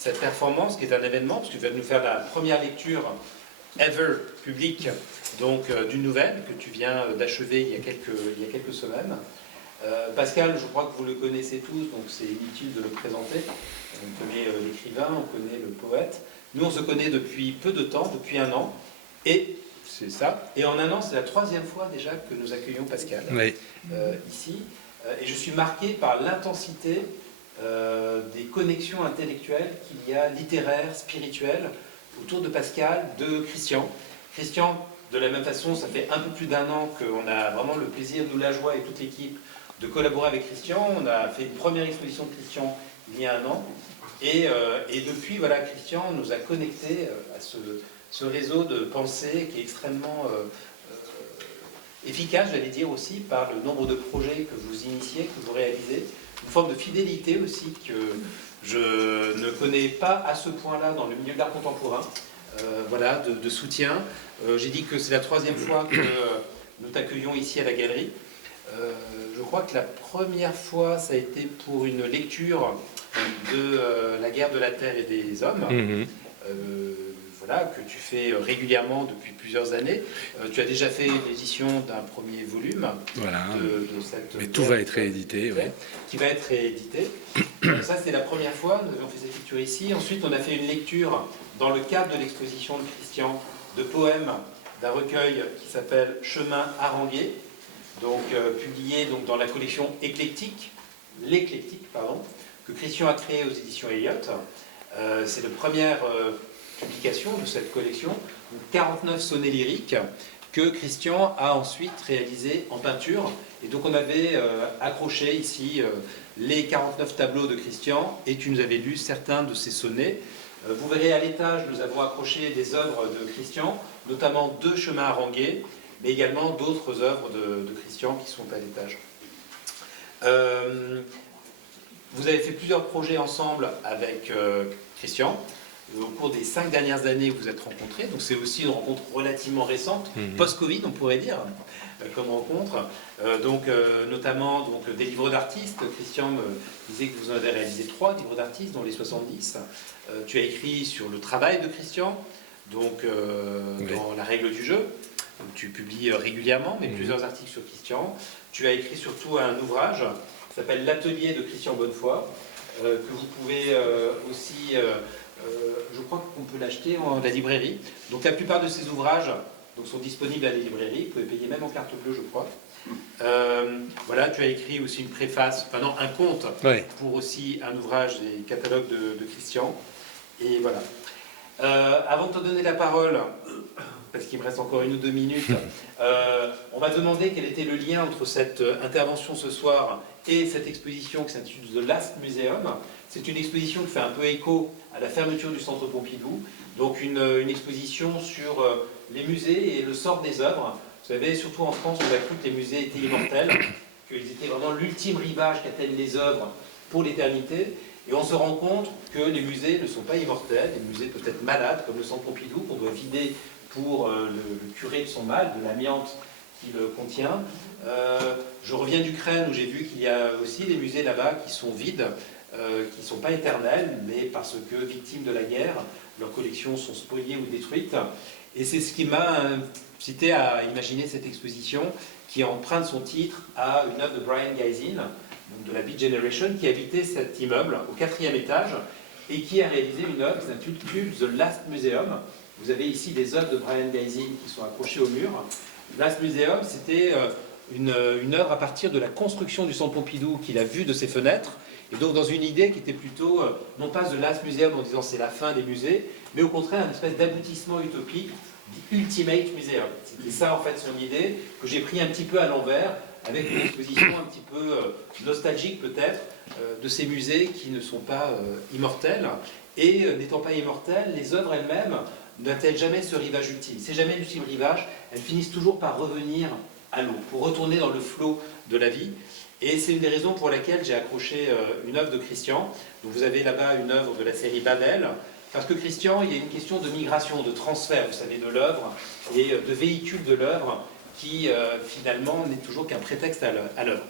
cette performance qui est un événement, parce que tu vas nous faire la première lecture ever publique donc d'une nouvelle que tu viens d'achever il y a quelques semaines. Pascal, je crois que vous le connaissez tous, donc c'est inutile de le présenter. On connaît l'écrivain, on connaît le poète. Nous, on se connaît depuis peu de temps, depuis 1 an, et c'est ça. Et en 1 an, c'est la 3e fois déjà que nous accueillons Pascal ici. Et je suis marqué par l'intensité des connexions intellectuelles qu'il y a, littéraires, spirituelles, autour de Pascal, de Christian. Christian, de la même façon, ça fait un peu plus d'1 an qu'on a vraiment le plaisir, nous la joie et toute l'équipe, de collaborer avec Christian. On a fait une première exposition de Christian il y a 1 an. Et depuis, voilà, Christian nous a connectés à ce réseau de pensée qui est extrêmement efficace, j'allais dire aussi, par le nombre de projets que vous initiez, que vous réalisez. Une forme de fidélité aussi que je ne connais pas à ce point-là dans le milieu de l'art contemporain. Voilà, de soutien. J'ai dit que c'est la 3e fois que nous t'accueillons ici à la galerie. Je crois que la première fois, ça a été pour une lecture de La guerre de la terre et des hommes, voilà, que tu fais régulièrement depuis plusieurs années. Tu as déjà fait l'édition d'un premier volume. Voilà. De cette mais tout va être réédité. Oui. Qui va être réédité. Ça, c'est la première fois, nous avons fait cette lecture ici. Ensuite, on a fait une lecture dans le cadre de l'exposition de Christian de poèmes d'un recueil qui s'appelle Chemin harangué, donc publié donc, dans la collection l'éclectique, pardon, que Christian a créée aux éditions Eliott. C'est la première publication de cette collection, 49 sonnets lyriques que Christian a ensuite réalisé en peinture. Et donc on avait accroché ici les 49 tableaux de Christian et tu nous avais lu certains de ces sonnets. Vous verrez à l'étage, nous avons accroché des œuvres de Christian, notamment 2 chemins harangués, mais également d'autres œuvres de Christian qui sont à l'étage. Vous avez fait plusieurs projets ensemble avec Christian. Au cours des 5 dernières années, vous êtes rencontrés. Donc c'est aussi une rencontre relativement récente, post-Covid, on pourrait dire, comme rencontre. Notamment des livres d'artistes. Christian me disait que vous en avez réalisé 3 livres d'artistes, dont les 70. Tu as écrit sur le travail de Christian, dans La règle du jeu. Donc, tu publies régulièrement, mais plusieurs articles sur Christian. Tu as écrit surtout un ouvrage qui s'appelle L'atelier de Christian Bonnefoy, que vous pouvez aussi... je crois qu'on peut l'acheter en la librairie. Donc la plupart de ces ouvrages sont disponibles à la librairie. Vous pouvez payer même en carte bleue, je crois. Voilà, tu as écrit aussi une préface, un conte, pour aussi un ouvrage des catalogues de Christian. Et voilà. Avant de te donner la parole, parce qu'il me reste encore 1 ou 2 minutes, on m'a demandé quel était le lien entre cette intervention ce soir et cette exposition qui s'intitule The Last Museum. C'est une exposition qui fait un peu écho à la fermeture du Centre Pompidou, donc une exposition sur les musées et le sort des œuvres. Vous savez, surtout en France, on a cru que les musées étaient immortels, qu'ils étaient vraiment l'ultime rivage qu'atteignent les œuvres pour l'éternité. Et on se rend compte que les musées ne sont pas immortels, les musées peuvent être malades, comme le Centre Pompidou, qu'on doit vider pour le curer de son mal, de l'amiante qu'il contient. Je reviens d'Ukraine, où j'ai vu qu'il y a aussi des musées là-bas qui sont vides, qui ne sont pas éternels, mais parce que, victimes de la guerre, leurs collections sont spoliées ou détruites. Et c'est ce qui m'a incité à imaginer cette exposition, qui emprunte son titre à une œuvre de Brian Gysin, donc de la Beat Generation, qui habitait cet immeuble au 4e étage, et qui a réalisé une œuvre qui s'intitule The Last Museum. Vous avez ici des œuvres de Brian Gysin qui sont accrochées au mur. The Last Museum, c'était une œuvre à partir de la construction du Centre Pompidou qu'il a vu de ses fenêtres, et donc dans une idée qui était plutôt, non pas The Last Museum en disant c'est la fin des musées, mais au contraire une espèce d'aboutissement utopique, The Ultimate Museum. C'était ça en fait son idée, que j'ai pris un petit peu à l'envers, avec une exposition un petit peu nostalgique peut-être, de ces musées qui ne sont pas immortels. Et n'étant pas immortels, les œuvres elles-mêmes n'atteignent jamais ce rivage ultime. C'est jamais l'ultime rivage, elles finissent toujours par revenir à l'eau, pour retourner dans le flot de la vie. Et c'est une des raisons pour laquelle j'ai accroché une œuvre de Christian. Donc vous avez là-bas une œuvre de la série Babel, parce que Christian, il y a une question de migration, de transfert, vous savez, de l'œuvre, et de véhicule de l'œuvre, qui finalement n'est toujours qu'un prétexte à l'œuvre.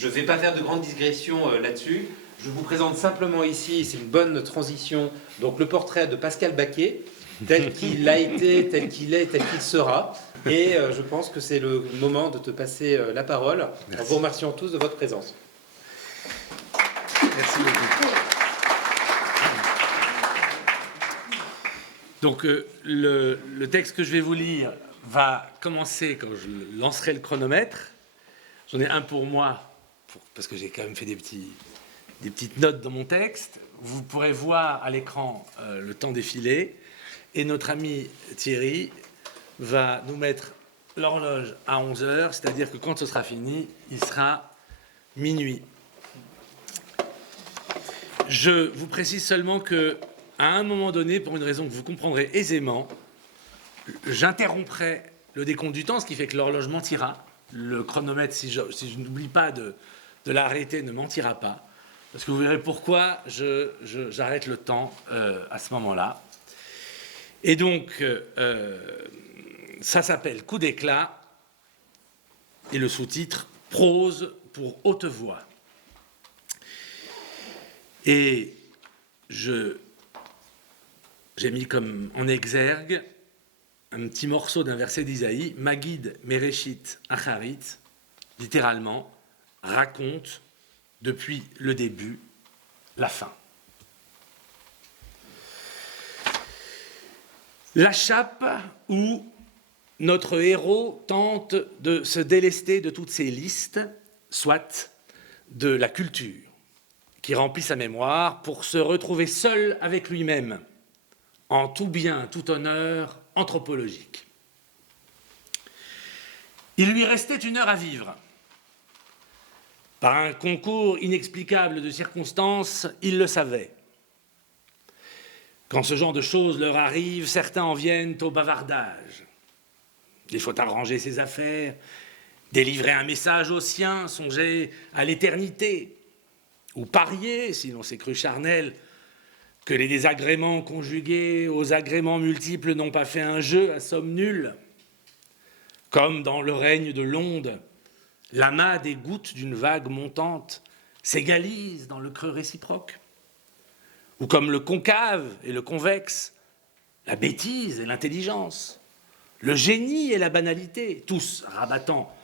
Je ne vais pas faire de grandes digressions là-dessus. Je vous présente simplement ici, c'est une bonne transition, donc le portrait de Pascal Baquet, tel qu'il a été, tel qu'il est, tel qu'il sera. Et je pense que c'est le moment de te passer la parole. En vous remerciant tous de votre présence. Merci beaucoup. Donc le texte que je vais vous lire va commencer quand je lancerai le chronomètre. J'en ai un pour moi, parce que j'ai quand même fait des petites notes dans mon texte. Vous pourrez voir à l'écran le temps défiler. Et notre ami Thierry va nous mettre l'horloge à 11h, c'est-à-dire que quand ce sera fini, il sera minuit. Je vous précise seulement que, à un moment donné, pour une raison que vous comprendrez aisément, j'interromprai le décompte du temps, ce qui fait que l'horloge mentira. Le chronomètre, si je n'oublie pas de l'arrêter, ne mentira pas. Parce que vous verrez pourquoi j'arrête le temps à ce moment-là. Et donc, ça s'appelle Coup d'éclat, et le sous-titre Prose pour haute voix. Et j'ai mis comme en exergue un petit morceau d'un verset d'Isaïe, Magid Mereshit Acharit, littéralement, raconte depuis le début la fin. La chape où notre héros tente de se délester de toutes ces listes, soit de la culture, qui remplit sa mémoire pour se retrouver seul avec lui-même, en tout bien, tout honneur anthropologique. Il lui restait 1 heure à vivre. Par un concours inexplicable de circonstances, il le savait. Quand ce genre de choses leur arrive, certains en viennent au bavardage. Il faut arranger ses affaires, délivrer un message aux siens, songer à l'éternité, ou parier, si l'on s'est cru charnel, que les désagréments conjugués aux agréments multiples n'ont pas fait un jeu à somme nulle. Comme dans le règne de l'onde, l'amas des gouttes d'une vague montante s'égalise dans le creux réciproque. Ou comme le concave et le convexe, la bêtise et l'intelligence, le génie et la banalité, tous rabattant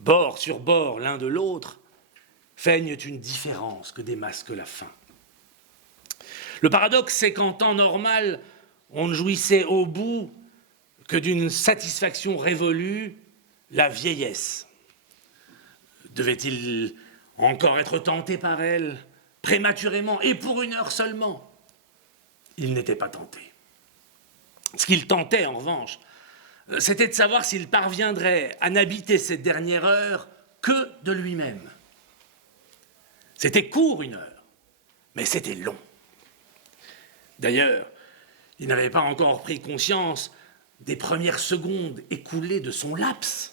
bord sur bord l'un de l'autre, feignent une différence que démasque la fin. Le paradoxe, c'est qu'en temps normal, on ne jouissait au bout que d'une satisfaction révolue, la vieillesse. Devait-il encore être tenté par elle, prématurément, et pour 1 heure seulement? Il n'était pas tenté. Ce qu'il tentait, en revanche, c'était de savoir s'il parviendrait à n'habiter cette dernière heure que de lui-même. C'était court 1 heure, mais c'était long. D'ailleurs, il n'avait pas encore pris conscience des premières secondes écoulées de son laps.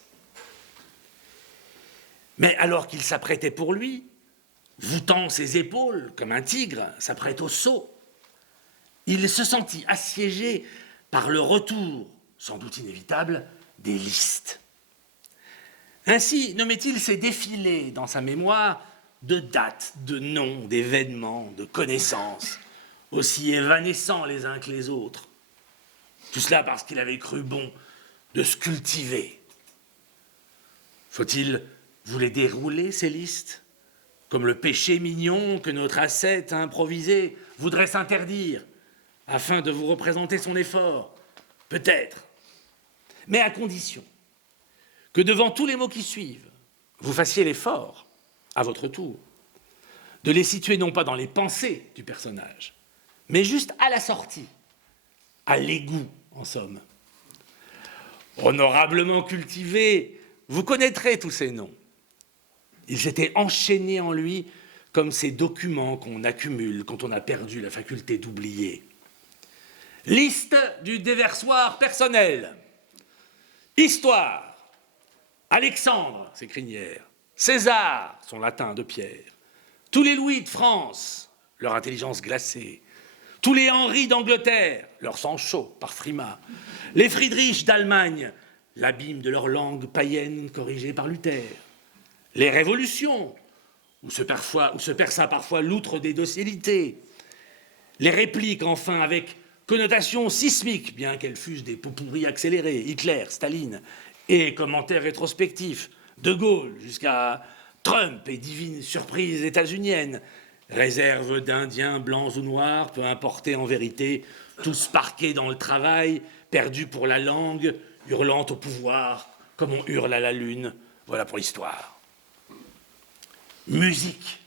Mais alors qu'il s'apprêtait pour lui, voûtant ses épaules comme un tigre s'apprête au saut, il se sentit assiégé par le retour, sans doute inévitable, des listes. Ainsi nommait-il ces défilés dans sa mémoire de dates, de noms, d'événements, de connaissances, aussi évanescents les uns que les autres. Tout cela parce qu'il avait cru bon de se cultiver. Faut-il vous les dérouler, ces listes, comme le péché mignon que notre ascète improvisé voudrait s'interdire, afin de vous représenter son effort? Peut-être, mais à condition que devant tous les mots qui suivent, vous fassiez l'effort, à votre tour, de les situer non pas dans les pensées du personnage, mais juste à la sortie, à l'égout, en somme. Honorablement cultivé, vous connaîtrez tous ces noms. Ils s'étaient enchaînés en lui comme ces documents qu'on accumule quand on a perdu la faculté d'oublier. Liste du déversoir personnel. Histoire. Alexandre, ses crinières. César, son latin de pierre. Tous les Louis de France, leur intelligence glacée. Tous les Henri d'Angleterre, leur sang chaud par Frimat. Les Friedrich d'Allemagne, l'abîme de leur langue païenne corrigée par Luther. Les révolutions, où se perça parfois l'outre des docilités. Les répliques, enfin, avec connotation sismique, bien qu'elles fussent des pot-pourris accélérés, Hitler, Staline, et commentaires rétrospectifs, De Gaulle jusqu'à Trump et divine surprise états-unienne, réserve d'Indiens blancs ou noirs, peu importé en vérité, tous parqués dans le travail, perdus pour la langue, hurlant au pouvoir, comme on hurle à la lune. Voilà pour l'histoire. Musique,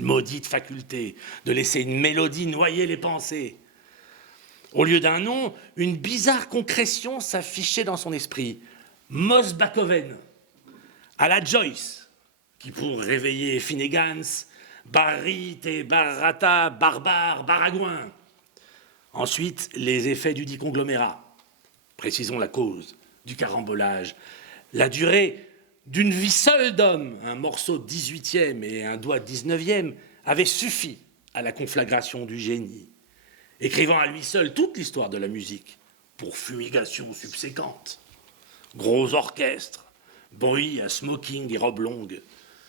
maudite faculté de laisser une mélodie noyer les pensées. Au lieu d'un nom, une bizarre concrétion s'affichait dans son esprit. Mosbakoven, à la Joyce, qui pour réveiller Finnegans, Barrit et Barrata, Barbare, Baragouin. Ensuite, les effets du dit conglomérat. Précisons la cause du carambolage. La durée d'une vie seule d'homme, un morceau de 18e et un doigt de 19e, avait suffi à la conflagration du génie, écrivant à lui seul toute l'histoire de la musique, pour fumigation subséquente. Gros orchestre, bruit à smoking et robes longues,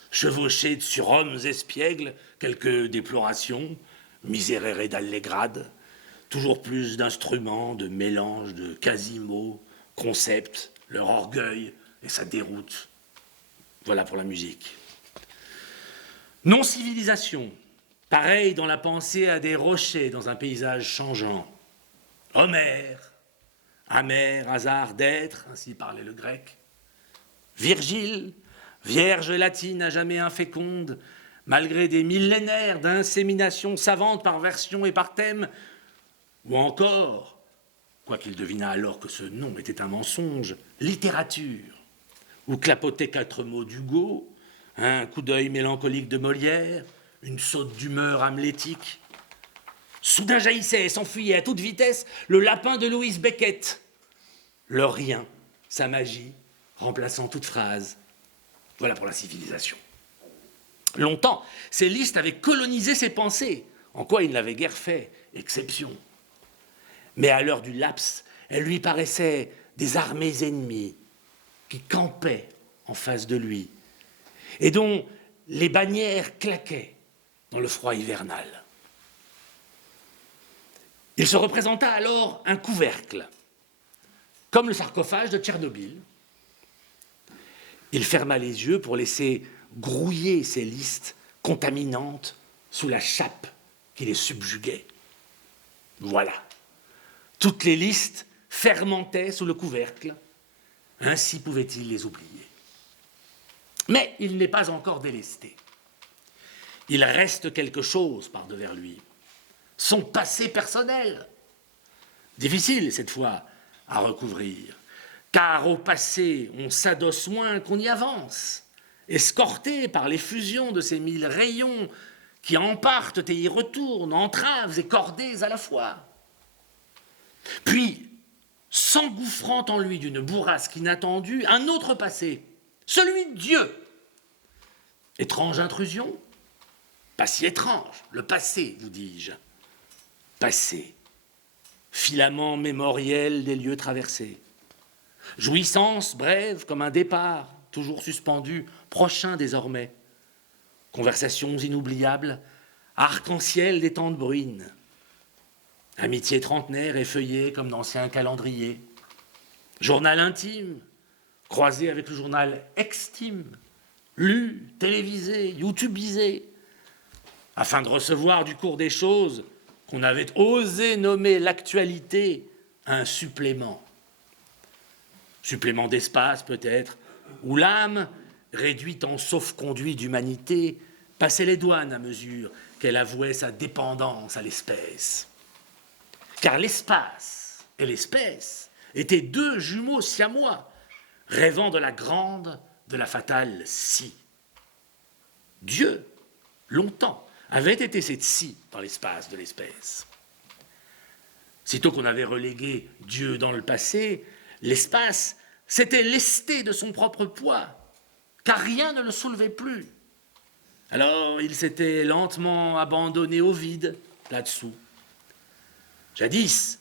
chevauchés de surhommes espiègles, quelques déplorations, miserere d'allégrade, toujours plus d'instruments, de mélanges, de quasimots, concepts, leur orgueil et sa déroute. Voilà pour la musique. Non-civilisation, pareil dans la pensée à des rochers dans un paysage changeant. Homère, amer hasard d'être, ainsi parlait le grec. Virgile, vierge latine à jamais inféconde, malgré des millénaires d'insémination savante par version et par thème, ou encore, quoiqu'il devina alors que ce nom était un mensonge, littérature, où clapotaient 4 mots d'Hugo, un coup d'œil mélancolique de Molière, une saute d'humeur hamlétique. Soudain jaillissait et s'enfuyait à toute vitesse le lapin de Louise Beckett. Le rien, sa magie, remplaçant toute phrase. Voilà pour la civilisation. Longtemps, ces listes avaient colonisé ses pensées, en quoi il n'avait guère fait exception. Mais à l'heure du laps, elles lui paraissaient des armées ennemies qui campaient en face de lui et dont les bannières claquaient dans le froid hivernal. Il se représenta alors un couvercle, comme le sarcophage de Tchernobyl. Il ferma les yeux pour laisser grouiller ces listes contaminantes sous la chape qui les subjuguait. Voilà. Toutes les listes fermentaient sous le couvercle. Ainsi pouvait-il les oublier. Mais il n'est pas encore délesté. Il reste quelque chose par-devers lui. Son passé personnel. Difficile, cette fois, à recouvrir. Car au passé, on s'adosse moins qu'on y avance, escorté par les fusions de ces 1000 rayons qui en partent et y retournent, entraves et cordées à la fois. Puis, s'engouffrant en lui d'une bourrasque inattendue, un autre passé, celui de Dieu. Étrange intrusion? Pas si étrange, le passé, vous dis-je. Passé, filament mémoriel des lieux traversés. Jouissance brève comme un départ, toujours suspendu, prochain désormais. Conversations inoubliables, arc-en-ciel des temps de bruine. Amitié trentenaire effeuillée comme d'anciens calendriers. Journal intime, croisé avec le journal extime, lu, télévisé, youtubisé, afin de recevoir du cours des choses qu'on avait osé nommer l'actualité un supplément. Supplément d'espace peut-être, où l'âme, réduite en sauf-conduit d'humanité, passait les douanes à mesure qu'elle avouait sa dépendance à l'espèce. Car l'espace et l'espèce étaient 2 jumeaux siamois, rêvant de la grande, de la fatale scie. Dieu, longtemps, avait été cette scie dans l'espace de l'espèce. Sitôt qu'on avait relégué Dieu dans le passé, l'espace s'était lesté de son propre poids, car rien ne le soulevait plus. Alors il s'était lentement abandonné au vide, là-dessous. Jadis,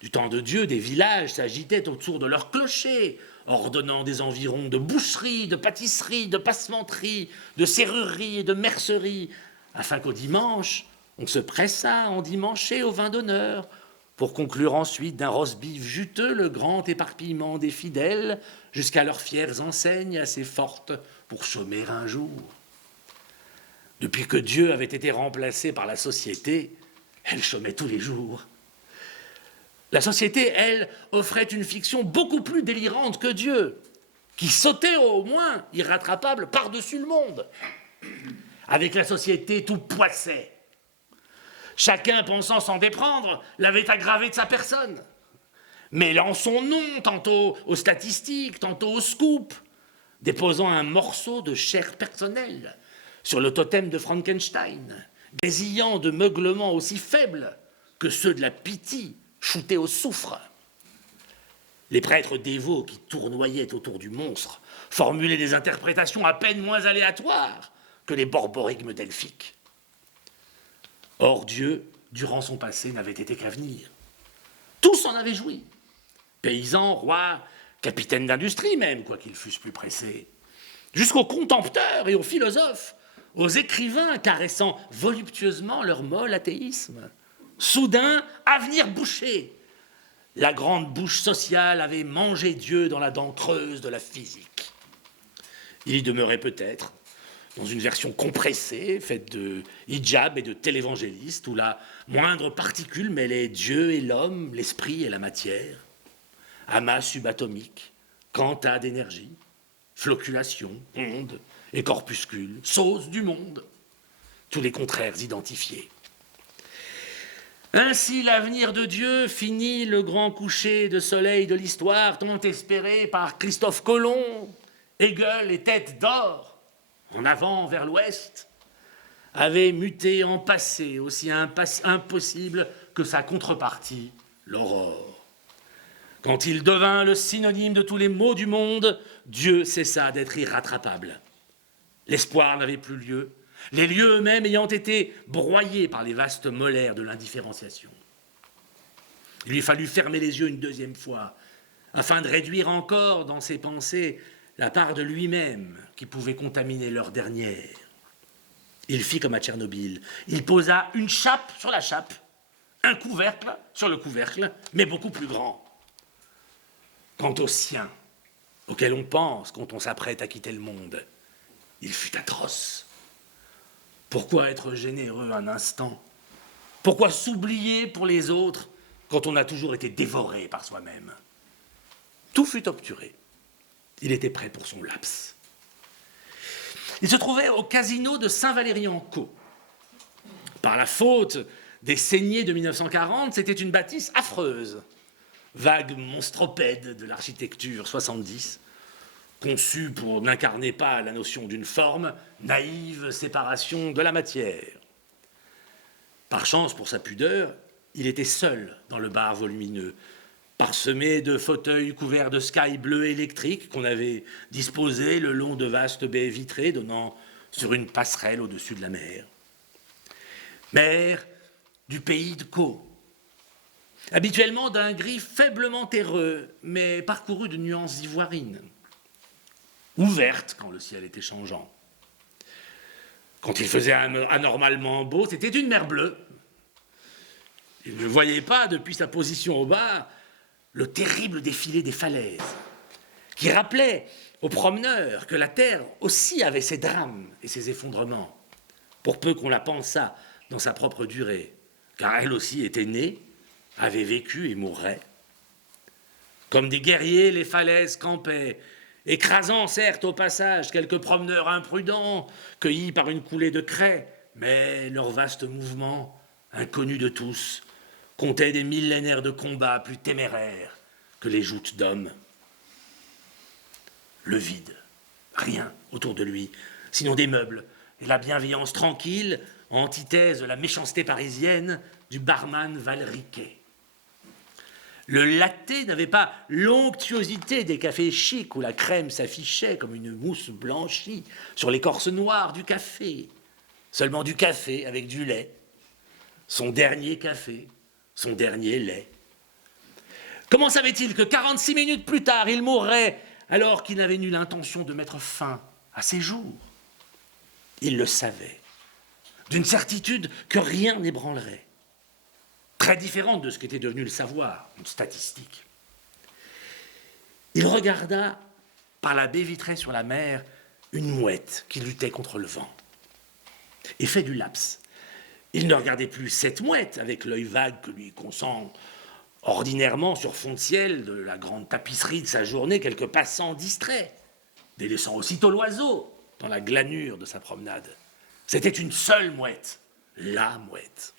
du temps de Dieu, des villages s'agitaient autour de leurs clochers, ordonnant des environs de boucherie, de pâtisserie, de passementerie, de serrurerie et de mercerie, afin qu'au dimanche, on se pressât endimanché au vin d'honneur, pour conclure ensuite d'un roast-beef juteux le grand éparpillement des fidèles, jusqu'à leurs fières enseignes assez fortes pour chômer un jour. Depuis que Dieu avait été remplacé par la société, elle chômait tous les jours. La société, elle, offrait une fiction beaucoup plus délirante que Dieu, qui sautait au moins irrattrapable par-dessus le monde. Avec la société, tout poissait. Chacun, pensant s'en déprendre, l'avait aggravé de sa personne, mêlant son nom tantôt aux statistiques, tantôt aux scoops, déposant un morceau de chair personnelle sur le totem de Frankenstein, grésillant de meuglements aussi faibles que ceux de la Pythie shootés au soufre. Les prêtres dévots qui tournoyaient autour du monstre formulaient des interprétations à peine moins aléatoires que les borborigmes delphiques. Or Dieu, durant son passé, n'avait été qu'avenir. Tous en avaient joui. Paysans, rois, capitaines d'industrie même, quoiqu'ils fussent plus pressés. Jusqu'aux contempteurs et aux philosophes, aux écrivains caressant voluptueusement leur molle athéisme. Soudain, avenir bouché. La grande bouche sociale avait mangé Dieu dans la dent creuse de la physique. Il y demeurait peut-être, dans une version compressée, faite de hijab et de télévangéliste, où la moindre particule mêlait Dieu et l'homme, l'esprit et la matière, amas subatomique, quanta d'énergie, flocculation, onde et corpuscule, sauce du monde, tous les contraires identifiés. Ainsi, l'avenir de Dieu finit le grand coucher de soleil de l'histoire tant espéré par Christophe Colomb, Hegel et Tête d'Or, en avant vers l'ouest, avait muté en passé aussi impossible que sa contrepartie, l'aurore. Quand il devint le synonyme de tous les maux du monde, Dieu cessa d'être irrattrapable. L'espoir n'avait plus lieu, les lieux eux-mêmes ayant été broyés par les vastes molaires de l'indifférenciation. Il lui fallut fermer les yeux une deuxième fois, afin de réduire encore dans ses pensées la part de lui-même qui pouvait contaminer l'heure dernière. Il fit comme à Tchernobyl. Il posa une chape sur la chape, un couvercle sur le couvercle, mais beaucoup plus grand. Quant aux siens, auxquels on pense quand on s'apprête à quitter le monde, il fut atroce. Pourquoi être généreux un instant? Pourquoi s'oublier pour les autres quand on a toujours été dévoré par soi-même? Tout fut obturé. Il était prêt pour son laps. Il se trouvait au casino de Saint-Valery-en-Caux. Par la faute des saignées de 1940, c'était une bâtisse affreuse, vague monstropède de l'architecture 70, conçue pour n'incarner pas la notion d'une forme, naïve séparation de la matière. Par chance pour sa pudeur, il était seul dans le bar volumineux, parsemé de fauteuils couverts de sky bleu électrique qu'on avait disposés le long de vastes baies vitrées donnant sur une passerelle au-dessus de la mer. Mer du pays de Caux, habituellement d'un gris faiblement terreux, mais parcouru de nuances ivoirines, ouverte quand le ciel était changeant. Quand il faisait anormalement beau, c'était une mer bleue. Il ne voyait pas, depuis sa position au bar, le terrible défilé des falaises, qui rappelait aux promeneurs que la terre aussi avait ses drames et ses effondrements, pour peu qu'on la pensât dans sa propre durée, car elle aussi était née, avait vécu et mourrait. Comme des guerriers, les falaises campaient, écrasant certes au passage quelques promeneurs imprudents, cueillis par une coulée de craie, mais leur vaste mouvement, inconnu de tous, comptait des millénaires de combats plus téméraires que les joutes d'hommes. Le vide, rien autour de lui, sinon des meubles et la bienveillance tranquille, antithèse de la méchanceté parisienne du barman valriquet. Le latte n'avait pas l'onctuosité des cafés chics où la crème s'affichait comme une mousse blanchie sur l'écorce noire du café. Seulement du café avec du lait. Son dernier café, son dernier lait. Comment savait-il que 46 minutes plus tard, il mourrait alors qu'il n'avait nulle intention de mettre fin à ses jours. Il le savait, d'une certitude que rien n'ébranlerait, très différente de ce qu'était devenu le savoir, une statistique. Il regarda par la baie vitrée sur la mer une mouette qui luttait contre le vent. Effet du laps. Il ne regardait plus cette mouette avec l'œil vague que lui consent ordinairement sur fond de ciel de la grande tapisserie de sa journée quelques passants distraits, délaissant aussitôt l'oiseau dans la glanure de sa promenade. C'était une seule mouette, la mouette.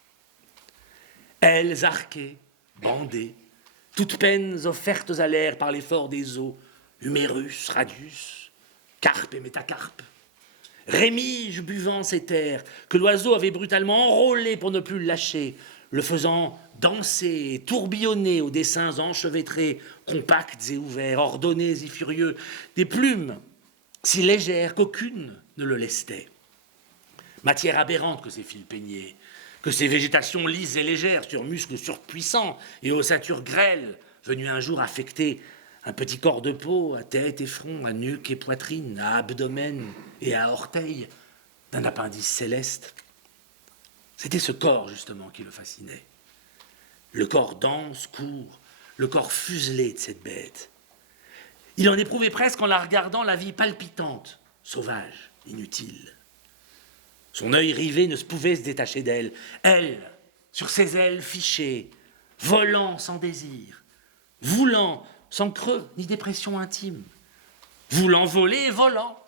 Ailes arquées, bandées, toutes peines offertes à l'air par l'effort des eaux, humérus, radius, carpe et métacarpe. Rémige buvant cet air que l'oiseau avait brutalement enrôlé pour ne plus le lâcher, le faisant danser et tourbillonner aux dessins enchevêtrés, compacts et ouverts, ordonnés et furieux, des plumes si légères qu'aucune ne le lestait. Matière aberrante que ces fils peignés, que ces végétations lisses et légères sur muscles surpuissants et ossatures grêles, venues un jour affecter un petit corps de peau à tête et front, à nuque et poitrine, à abdomen et à orteils d'un appendice céleste. C'était ce corps, justement, qui le fascinait. Le corps dense, court, le corps fuselé de cette bête. Il en éprouvait presque en la regardant la vie palpitante, sauvage, inutile. Son œil rivé ne pouvait se détacher d'elle. Elle, sur ses ailes fichées, volant sans désir, voulant sans creux ni dépression intime, voulant voler et volant,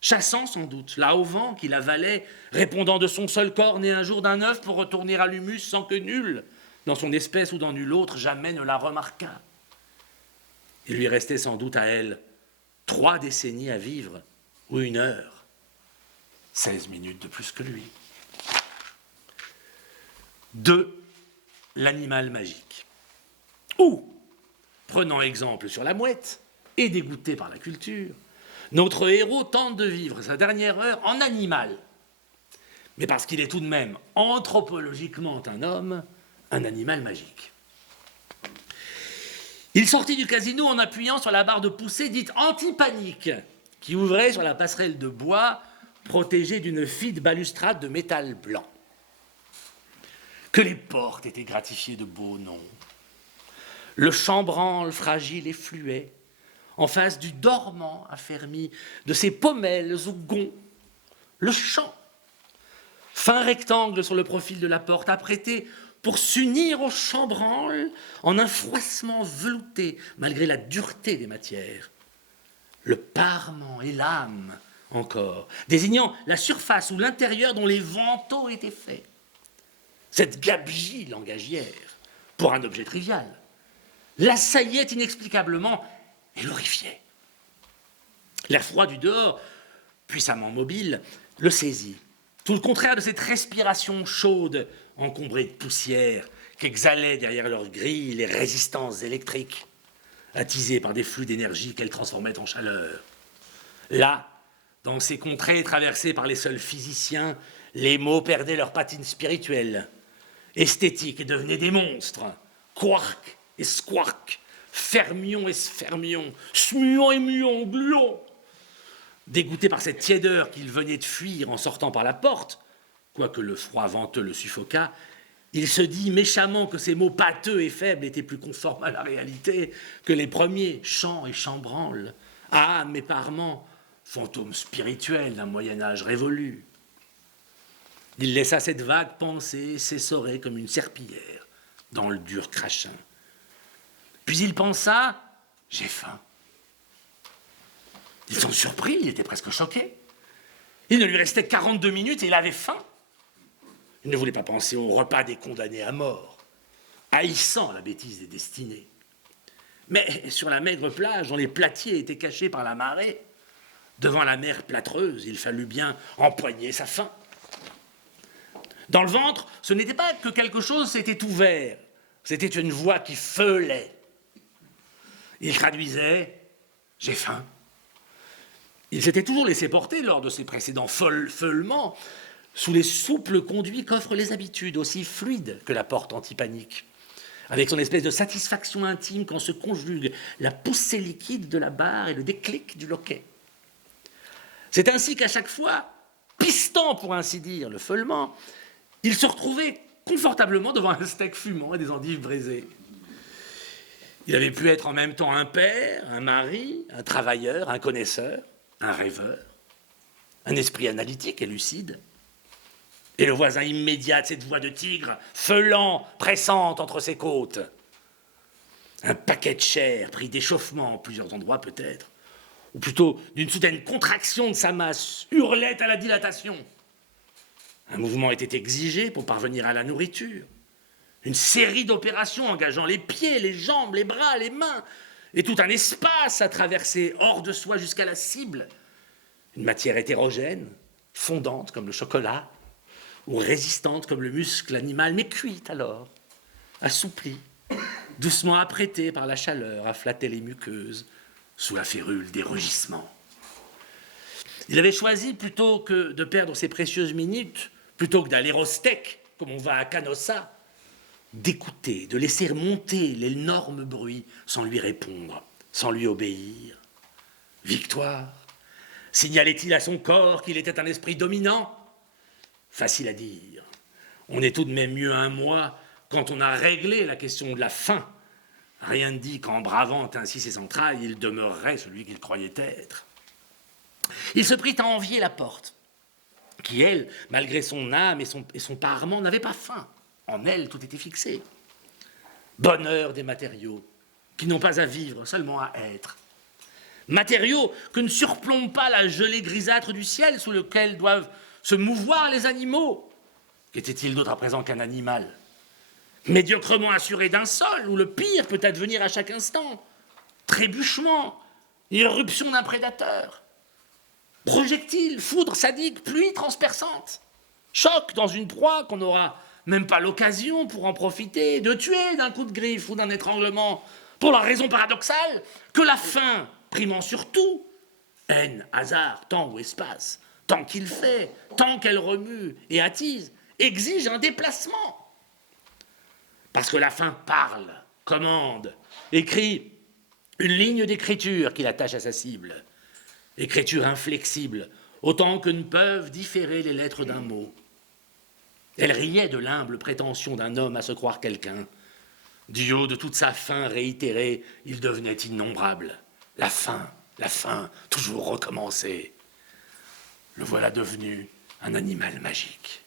chassant sans doute, là au vent qui l'avalait, répondant de son seul corps né un jour d'un œuf pour retourner à l'humus sans que nul, dans son espèce ou dans nul autre, jamais ne la remarquât. Il lui restait sans doute à elle 3 décennies à vivre, ou 1 heure, 16 minutes de plus que lui. 2. L'animal magique. Ou, prenant exemple sur la mouette, et dégoûté par la culture, notre héros tente de vivre sa dernière heure en animal. Mais parce qu'il est tout de même anthropologiquement un homme, un animal magique. Il sortit du casino en appuyant sur la barre de poussée dite anti-panique, qui ouvrait sur la passerelle de bois protégée d'une fine balustrade de métal blanc. Que les portes étaient gratifiées de beaux noms. Le chambranle fragile et fluet, en face du dormant affermi de ses pommelles ou gonds. Le champ, fin rectangle sur le profil de la porte, apprêté pour s'unir au chambranle en un froissement velouté, malgré la dureté des matières. Le parement et l'âme, encore, désignant la surface ou l'intérieur dont les vantaux étaient faits. Cette gabegie langagière, pour un objet trivial, l'assaillait inexplicablement et l'horrifiait. L'air froid du dehors, puissamment mobile, le saisit. Tout le contraire de cette respiration chaude, encombrée de poussière, qu'exhalaient derrière leurs grilles les résistances électriques, attisées par des flux d'énergie qu'elles transformaient en chaleur. Là, dans ces contrées traversées par les seuls physiciens, les mots perdaient leur patine spirituelle, esthétique et devenaient des monstres, quark et squark, fermion et sfermion, smuon et muon, gluon. Dégoûté par cette tiédeur qu'il venait de fuir en sortant par la porte, quoique le froid venteux le suffoquât, il se dit méchamment que ces mots pâteux et faibles étaient plus conformes à la réalité que les premiers chants et chambranles, âmes et parements, fantômes spirituels d'un Moyen-Âge révolu. Il laissa cette vague pensée s'essorer comme une serpillière dans le dur crachin. Puis il pensa « J'ai faim ». Il s'en surprit, il était presque choqué. Il ne lui restait 42 minutes et il avait faim. Il ne voulait pas penser au repas des condamnés à mort, haïssant la bêtise des destinées. Mais sur la maigre plage, dont les platiers étaient cachés par la marée, devant la mer plâtreuse, il fallut bien empoigner sa faim. Dans le ventre, ce n'était pas que quelque chose s'était ouvert, c'était une voix qui feulait. Il traduisait « J'ai faim ». Il s'était toujours laissé porter lors de ses précédents feulements sous les souples conduits qu'offrent les habitudes, aussi fluides que la porte antipanique. avec son espèce de satisfaction intime quand se conjuguent la poussée liquide de la barre et le déclic du loquet. C'est ainsi qu'à chaque fois, pistant pour ainsi dire le feulement, il se retrouvait confortablement devant un steak fumant et des endives braisées. Il avait pu être en même temps un père, un mari, un travailleur, un connaisseur, un rêveur, un esprit analytique et lucide. Et le voisin immédiat de cette voix de tigre, feulant, pressante entre ses côtes. Un paquet de chair pris d'échauffement en plusieurs endroits peut-être, ou plutôt d'une soudaine contraction de sa masse, hurlait à la dilatation. Un mouvement était exigé pour parvenir à la nourriture. Une série d'opérations engageant les pieds, les jambes, les bras, les mains, et tout un espace à traverser hors de soi jusqu'à la cible. Une matière hétérogène, fondante comme le chocolat, ou résistante comme le muscle animal, mais cuite alors, assouplie, doucement apprêtée par la chaleur à flatter les muqueuses sous la férule des rugissements. Il avait choisi, plutôt que de perdre ses précieuses minutes, plutôt que d'aller au steak, comme on va à Canossa, d'écouter, de laisser monter l'énorme bruit sans lui répondre, sans lui obéir. Victoire, signalait-il à son corps qu'il était un esprit dominant ? Facile à dire. On est tout de même mieux un mois quand on a réglé la question de la faim. Rien ne dit qu'en bravant ainsi ses entrailles, il demeurerait celui qu'il croyait être. Il se prit à envier la porte, qui, elle, malgré son âme et son parement, n'avait pas faim. En elle, tout était fixé. Bonheur des matériaux, qui n'ont pas à vivre, seulement à être. Matériaux que ne surplombe pas la gelée grisâtre du ciel sous lequel doivent se mouvoir les animaux. Qu'était-il d'autre à présent qu'un animal ? Médiocrement assuré d'un sol, où le pire peut advenir à chaque instant. Trébuchement, irruption d'un prédateur. Projectile, foudre sadique, pluie transperçante. Choc dans une proie qu'on n'aura même pas l'occasion pour en profiter, de tuer d'un coup de griffe ou d'un étranglement, pour la raison paradoxale que la faim, primant sur tout, haine, hasard, temps ou espace, tant qu'il fait, tant qu'elle remue et attise, exige un déplacement. Parce que la faim parle, commande, écrit une ligne d'écriture qu'il attache à sa cible. Écriture inflexible, autant que ne peuvent différer les lettres d'un mot. Elle riait de l'humble prétention d'un homme à se croire quelqu'un. Du haut de toute sa faim réitérée, il devenait innombrable. La faim, toujours recommencer. Le voilà devenu un animal magique.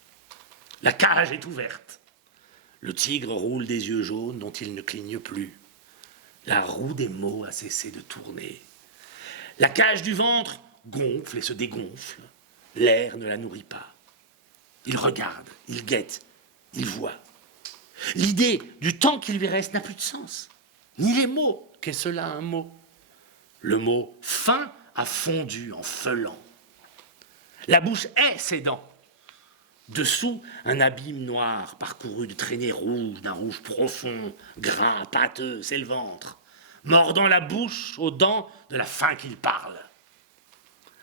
La cage est ouverte. Le tigre roule des yeux jaunes dont il ne cligne plus. La roue des mots a cessé de tourner. La cage du ventre gonfle et se dégonfle. L'air ne la nourrit pas. Il regarde, il guette, il voit. L'idée du temps qui lui reste n'a plus de sens. Ni les mots. Qu'est cela un mot ? Le mot faim a fondu en feulant. La bouche hait ses dents. Dessous, un abîme noir parcouru de traînées rouges, d'un rouge profond, gras, pâteux, c'est le ventre, mordant la bouche aux dents de la faim qu'il parle.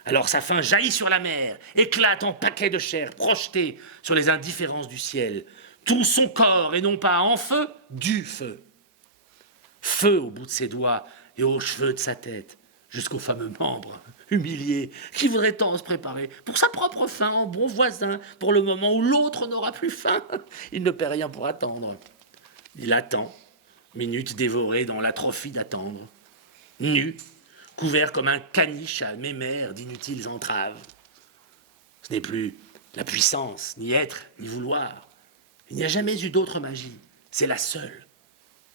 Alors sa faim jaillit sur la mer, éclate en paquets de chair projetés sur les indifférences du ciel. Tout son corps, et non pas en feu, du feu. Feu au bout de ses doigts et aux cheveux de sa tête, jusqu'aux fameux membres humiliés qui voudraient tant se préparer pour sa propre faim en bon voisin, pour le moment où l'autre n'aura plus faim. Il ne paie rien pour attendre. Il attend, minutes dévorées dans l'atrophie d'attendre, nu, couvert comme un caniche à mémère d'inutiles entraves. Ce n'est plus la puissance, ni être, ni vouloir. Il n'y a jamais eu d'autre magie. C'est la seule.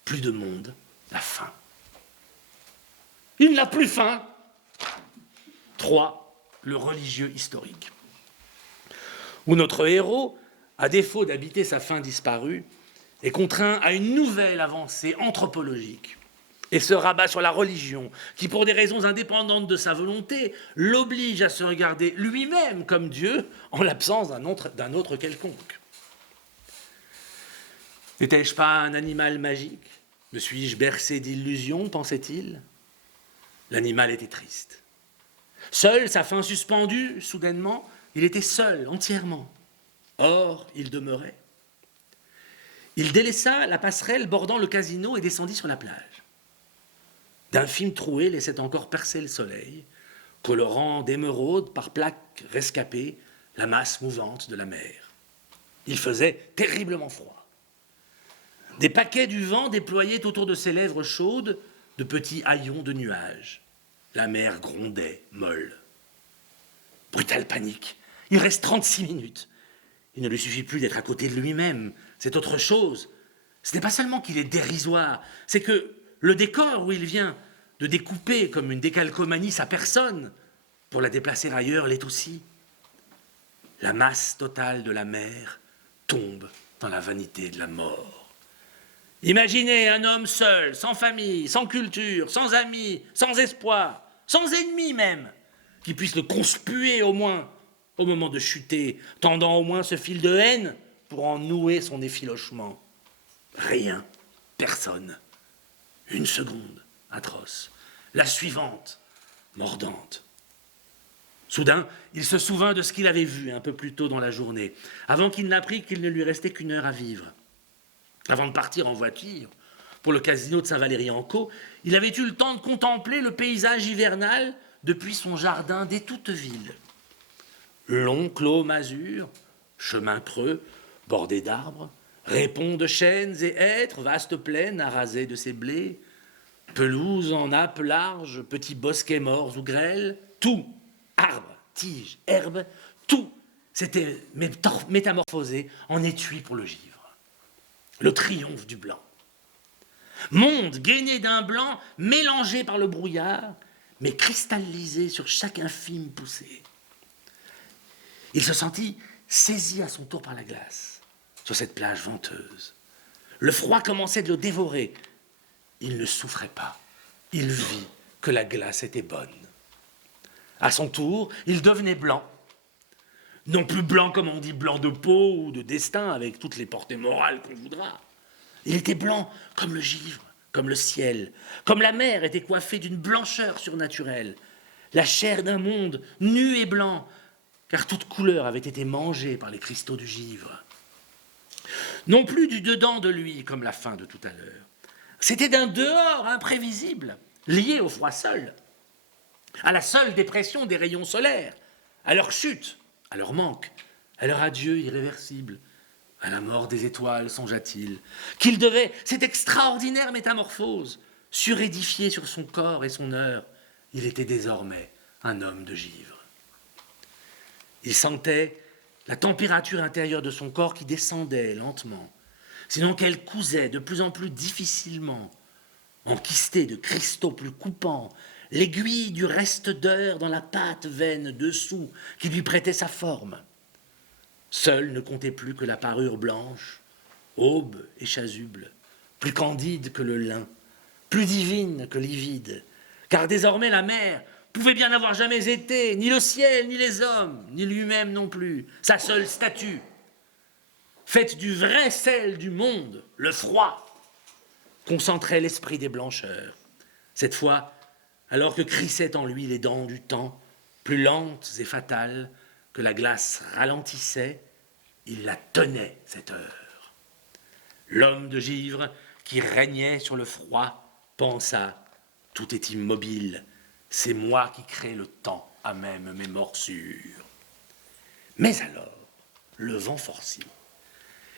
Plus de monde, la faim. Il n'a plus faim. 3. Le religieux historique. Où notre héros, à défaut d'habiter sa faim disparue, est contraint à une nouvelle avancée anthropologique et se rabat sur la religion, qui, pour des raisons indépendantes de sa volonté, l'oblige à se regarder lui-même comme Dieu en l'absence d'un autre quelconque. N'étais-je pas un animal magique ? Me suis-je bercé d'illusions, pensait-il ? L'animal était triste. Seul, sa faim suspendue, soudainement, il était seul, entièrement. Or, il demeurait. Il délaissa la passerelle bordant le casino et descendit sur la plage. D'infimes trouées laissaient encore percer le soleil, colorant d'émeraude par plaques rescapées la masse mouvante de la mer. Il faisait terriblement froid. Des paquets du vent déployaient autour de ses lèvres chaudes de petits haillons de nuages. La mer grondait, molle. Brutale panique. Il reste 36 minutes. Il ne lui suffit plus d'être à côté de lui-même. C'est autre chose. Ce n'est pas seulement qu'il est dérisoire, c'est que le décor où il vient de découper comme une décalcomanie sa personne pour la déplacer ailleurs l'est aussi. La masse totale de la mer tombe dans la vanité de la mort. Imaginez un homme seul, sans famille, sans culture, sans amis, sans espoir, sans ennemis même, qui puisse le conspuer au moins au moment de chuter, tendant au moins ce fil de haine pour en nouer son effilochement. Rien, personne. Une seconde, atroce. La suivante, mordante. Soudain, il se souvint de ce qu'il avait vu un peu plus tôt dans la journée, avant qu'il n'apprît qu'il ne lui restait qu'une heure à vivre. Avant de partir en voiture pour le casino de Saint-Valery-en-Caux, il avait eu le temps de contempler le paysage hivernal depuis son jardin d'Étouteville. Long clos masure, chemin creux, bordé d'arbres, répons de chênes et hêtres, vaste plaine arasée de ses blés, pelouse en nappes larges, petits bosquets morts ou grêles, tout, arbres, tiges, herbes, tout s'était métamorphosé en étui pour le givre. Le triomphe du blanc. Monde gainé d'un blanc mélangé par le brouillard, mais cristallisé sur chaque infime poussée. Il se sentit saisi à son tour par la glace, sur cette plage venteuse. Le froid commençait de le dévorer. Il ne souffrait pas. Il vit que la glace était bonne. À son tour, il devenait blanc. Non plus blanc comme on dit blanc de peau ou de destin, avec toutes les portées morales qu'on voudra. Il était blanc comme le givre, comme le ciel, comme la mer était coiffée d'une blancheur surnaturelle. La chair d'un monde nu et blanc, car toute couleur avait été mangée par les cristaux du givre. Non plus du dedans de lui, comme la fin de tout à l'heure. C'était d'un dehors imprévisible, lié au froid seul, à la seule dépression des rayons solaires, à leur chute, à leur manque, à leur adieu irréversible, à la mort des étoiles, songea-t-il, qu'il devait, cette extraordinaire métamorphose, surédifier sur son corps et son heure. Il était désormais un homme de givre. Il sentait la température intérieure de son corps qui descendait lentement, sinon qu'elle cousait de plus en plus difficilement, enquistée de cristaux plus coupants, l'aiguille du reste d'heure dans la pâte veine dessous qui lui prêtait sa forme. Seul ne comptait plus que la parure blanche, aube et chasuble, plus candide que le lin, plus divine que livide, car désormais la mer pouvait bien n'avoir jamais été, ni le ciel, ni les hommes, ni lui-même non plus, sa seule statue, faite du vrai sel du monde, le froid, concentrait l'esprit des blancheurs. Cette fois, alors que crissaient en lui les dents du temps, plus lentes et fatales, que la glace ralentissait, il la tenait, cette heure. L'homme de givre qui régnait sur le froid pensa « Tout est immobile, c'est moi qui crée le temps à même mes morsures. » Mais alors, le vent forcit,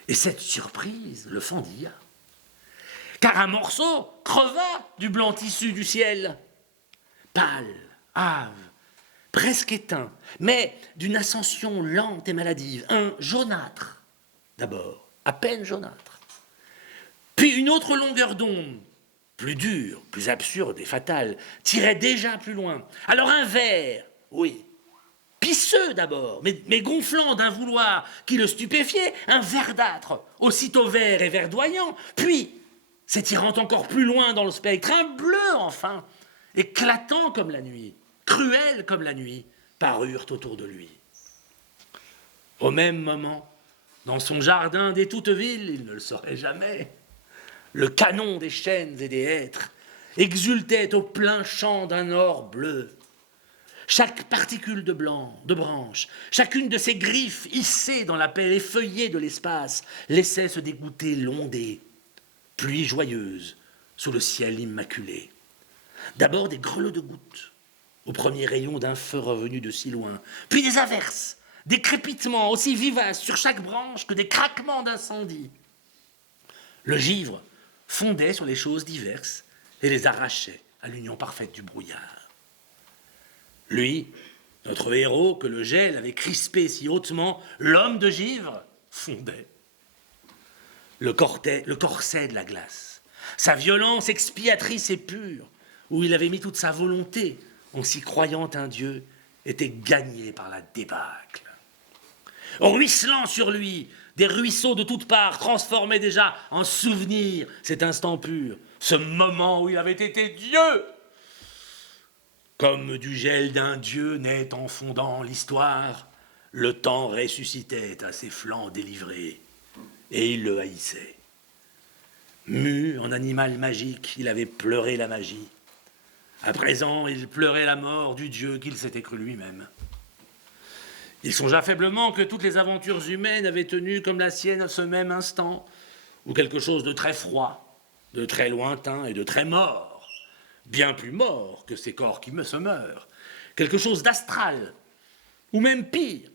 et cette surprise le fendilla, car un morceau creva du blanc tissu du ciel, pâle, hâve, presque éteint, mais d'une ascension lente et maladive, un jaunâtre, d'abord, à peine jaunâtre, puis une autre longueur d'onde, plus dure, plus absurde et fatale, tirait déjà plus loin. Alors un vert, oui, pisseux d'abord, mais gonflant d'un vouloir qui le stupéfiait, un verdâtre, aussitôt vert et verdoyant, puis, s'étirant encore plus loin dans le spectre, un bleu enfin, éclatant comme la nuit, cruel comme la nuit, parurent autour de lui. Au même moment, dans son jardin d'Étouteville, il ne le saurait jamais, le canon des chênes et des hêtres exultait au plein champ d'un or bleu. Chaque particule de branche, chacune de ces griffes hissées dans la pelle effeuillée de l'espace laissait se dégoûter l'ondée, pluie joyeuse sous le ciel immaculé. D'abord des grelots de gouttes, au premier rayon d'un feu revenu de si loin, puis des averses, des crépitements aussi vivaces sur chaque branche que des craquements d'incendie. Le givre fondait sur les choses diverses et les arrachait à l'union parfaite du brouillard. Lui, notre héros, que le gel avait crispé si hautement, l'homme de givre, fondait. Le corset de la glace, sa violence expiatrice et pure, où il avait mis toute sa volonté en s'y croyant un dieu, était gagné par la débâcle. Ruisselant sur lui, des ruisseaux de toutes parts transformaient déjà en souvenir cet instant pur, ce moment où il avait été Dieu. Comme du gel d'un dieu naît en fondant l'histoire, le temps ressuscitait à ses flancs délivrés, et il le haïssait. Mu en animal magique, il avait pleuré la magie. À présent, il pleurait la mort du dieu qu'il s'était cru lui-même. Il songea faiblement que toutes les aventures humaines avaient tenu comme la sienne à ce même instant, où quelque chose de très froid, de très lointain et de très mort, bien plus mort que ces corps qui se meurent, quelque chose d'astral, ou même pire,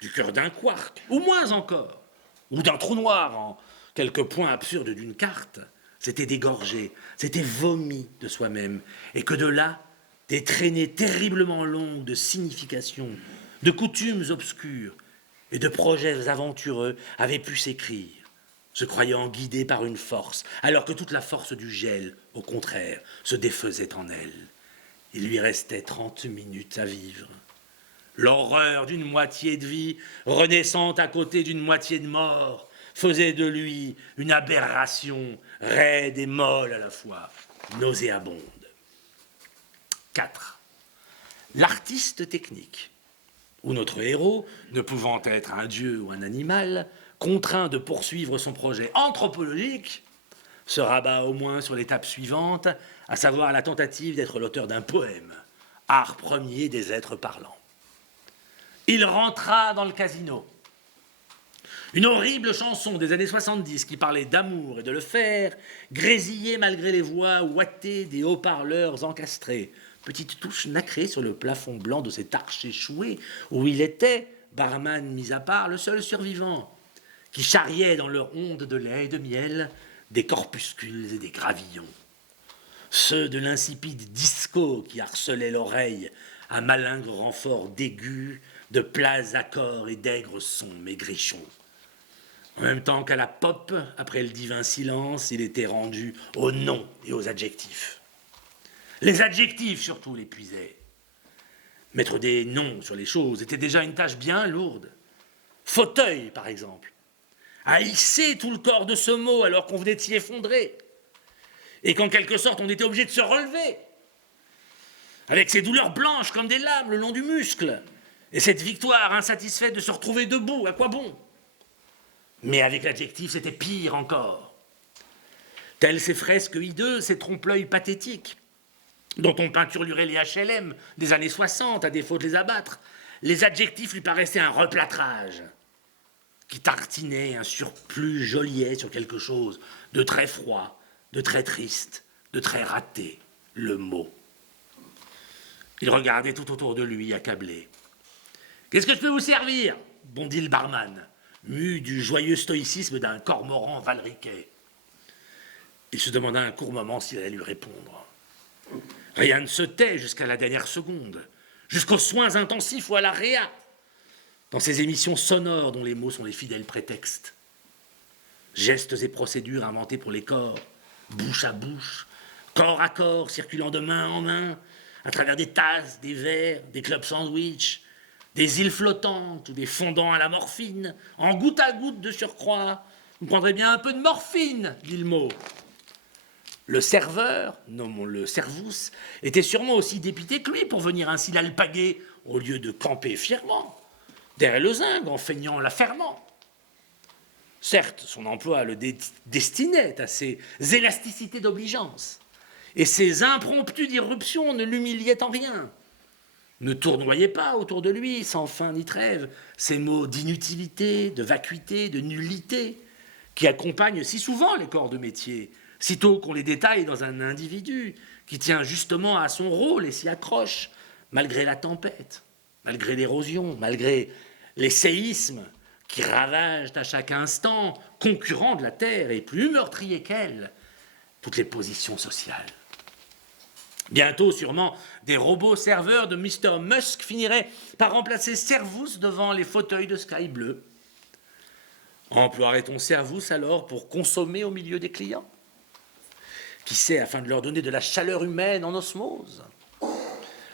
du cœur d'un quark, ou moins encore, ou d'un trou noir en quelques points absurdes d'une carte, s'était dégorgé, s'était vomi de soi-même, et que de là, des traînées terriblement longues de significations, de coutumes obscures et de projets aventureux avaient pu s'écrire, se croyant guidés par une force, alors que toute la force du gel, au contraire, se défaisait en elle. Il lui restait 30 minutes à vivre. L'horreur d'une moitié de vie, renaissant à côté d'une moitié de mort, faisait de lui une aberration, raide et molle à la fois, nauséabonde. 4. L'artiste technique, où notre héros, ne pouvant être un dieu ou un animal, contraint de poursuivre son projet anthropologique, se rabat au moins sur l'étape suivante, à savoir la tentative d'être l'auteur d'un poème, art premier des êtres parlants. Il rentra dans le casino. Une horrible chanson des années 70 qui parlait d'amour et de le faire, grésillait malgré les voix ouatées des haut-parleurs encastrés. Petite touche nacrée sur le plafond blanc de cet arche échoué, où il était, barman mis à part, le seul survivant, qui charriait dans leur onde de lait et de miel des corpuscules et des gravillons. Ceux de l'insipide disco qui harcelaient l'oreille à malingre renfort d'aigus, de plats accords et d'aigres sons maigrichons. En même temps qu'à la pop, après le divin silence, il était rendu aux noms et aux adjectifs. Les adjectifs surtout l'épuisaient. Mettre des noms sur les choses était déjà une tâche bien lourde. Fauteuil, par exemple. À hisser tout le corps de ce mot alors qu'on venait de s'y effondrer. Et qu'en quelque sorte, on était obligé de se relever. Avec ces douleurs blanches comme des lames le long du muscle. Et cette victoire insatisfaite de se retrouver debout, à quoi bon? Mais avec l'adjectif, c'était pire encore. Telles ces fresques hideuses, ces trompe-l'œil pathétiques, dont on peinturlurait les HLM des années 60 à défaut de les abattre, les adjectifs lui paraissaient un replâtrage qui tartinait un surplus joliet sur quelque chose de très froid, de très triste, de très raté, le mot. Il regardait tout autour de lui, accablé. « Qu'est-ce que je peux vous servir ?» bondit le barman, mu du joyeux stoïcisme d'un cormoran valriquet. Il se demanda un court moment s'il allait lui répondre. Rien ne se tait jusqu'à la dernière seconde, jusqu'aux soins intensifs ou à la réa, dans ces émissions sonores dont les mots sont les fidèles prétextes. Gestes et procédures inventés pour les corps, bouche à bouche, corps à corps, circulant de main en main, à travers des tasses, des verres, des clubs sandwich, des îles flottantes ou des fondants à la morphine, en goutte à goutte de surcroît. Vous prendrez bien un peu de morphine, dit le mot. Le serveur, nommons-le servus, était sûrement aussi dépité que lui pour venir ainsi l'alpaguer au lieu de camper fièrement, derrière le zinc en feignant l'affairement. Certes, son emploi le destinait à ses élasticités d'obligeance, et ses impromptus d'irruption ne l'humiliaient en rien. ne tournoyaient pas autour de lui, sans fin ni trêve, ces mots d'inutilité, de vacuité, de nullité, qui accompagnent si souvent les corps de métier, sitôt qu'on les détaille dans un individu qui tient justement à son rôle et s'y accroche, malgré la tempête, malgré l'érosion, malgré les séismes qui ravagent à chaque instant, concurrents de la Terre et plus meurtriers qu'elle, toutes les positions sociales. Bientôt, sûrement, des robots serveurs de Mr. Musk finiraient par remplacer Servus devant les fauteuils de Sky Bleu. Emploierait-on Servus alors pour consommer au milieu des clients? Qui sait, afin de leur donner de la chaleur humaine en osmose?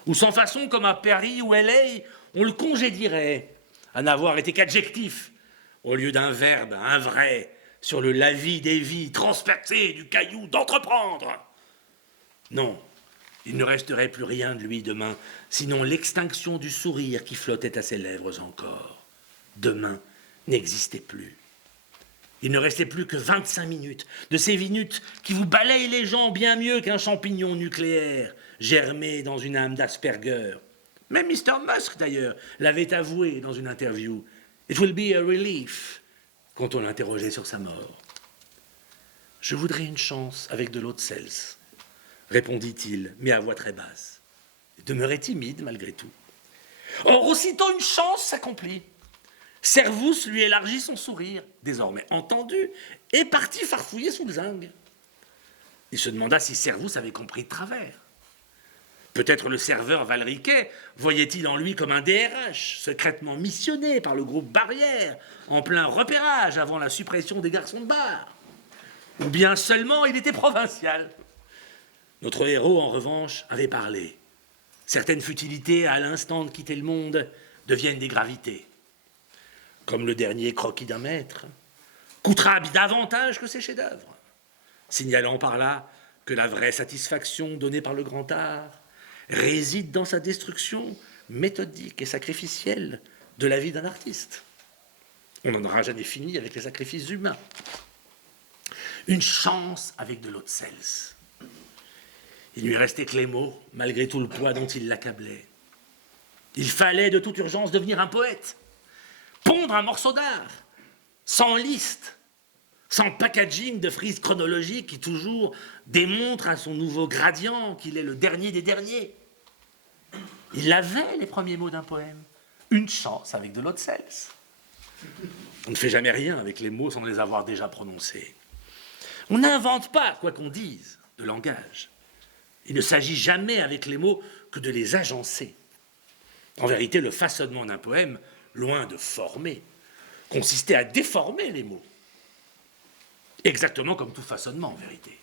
Ou sans façon, comme à Paris ou LA, on le congédierait à n'avoir été qu'adjectif, au lieu d'un verbe, un vrai, sur le lavis des vies, transpercé du caillou d'entreprendre. Non, il ne resterait plus rien de lui demain, sinon l'extinction du sourire qui flottait à ses lèvres encore. Demain n'existait plus. Il ne restait plus que 25 minutes, de ces minutes qui vous balayent les gens bien mieux qu'un champignon nucléaire, germé dans une âme d'Asperger. Même Mr. Musk, d'ailleurs, l'avait avoué dans une interview. « It will be a relief », quand on l'interrogeait sur sa mort. « Je voudrais une chance avec de l'eau de Cels », répondit-il, mais à voix très basse. Il demeurait timide, malgré tout. Or, aussitôt une chance s'accomplit. Servus lui élargit son sourire, désormais entendu, et partit farfouiller sous le zinc. Il se demanda si Servus avait compris de travers. Peut-être le serveur Valriquet voyait-il en lui comme un DRH, secrètement missionné par le groupe Barrière, en plein repérage avant la suppression des garçons de bar. Ou bien seulement il était provincial. Notre héros, en revanche, avait parlé. Certaines futilités, à l'instant de quitter le monde, deviennent des gravités. Comme le dernier croquis d'un maître, coûtera davantage que ses chefs-d'œuvre, signalant par là que la vraie satisfaction donnée par le grand art réside dans sa destruction méthodique et sacrificielle de la vie d'un artiste. On n'en aura jamais fini avec les sacrifices humains. Une chance avec de l'eau de Cels. Il lui restait que les mots, malgré tout le poids dont il l'accablait. Il fallait de toute urgence devenir un poète, pondre un morceau d'art, sans liste, sans packaging de frises chronologiques qui toujours démontrent à son nouveau gradient qu'il est le dernier des derniers. Il avait les premiers mots d'un poème. Une chance avec de l'eau de Cels. On ne fait jamais rien avec les mots sans les avoir déjà prononcés. On n'invente pas, quoi qu'on dise, de langage. Il ne s'agit jamais avec les mots que de les agencer. En vérité, le façonnement d'un poème, loin de former, consistait à déformer les mots. Exactement comme tout façonnement, en vérité.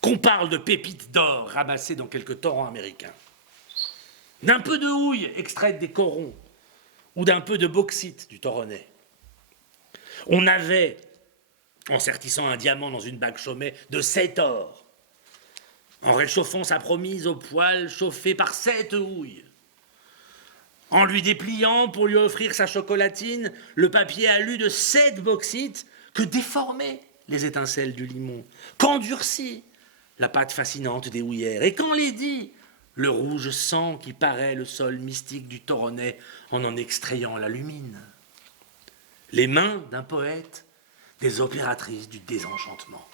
Qu'on parle de pépites d'or ramassées dans quelques torrents américains, d'un peu de houille extraite des corons, ou d'un peu de bauxite du Toronnais. On avait, en sertissant un diamant dans une bague chaumet, de 7 or, en réchauffant sa promise au poêle chauffé par 7 houilles, en lui dépliant pour lui offrir sa chocolatine le papier alu de 7 bauxites que déformaient les étincelles du limon, qu'endurcit la pâte fascinante des houillères, et qu'en l'édit le rouge sang qui paraît le sol mystique du Toronnais en extrayant la lumine. Les mains d'un poète, des opératrices du désenchantement.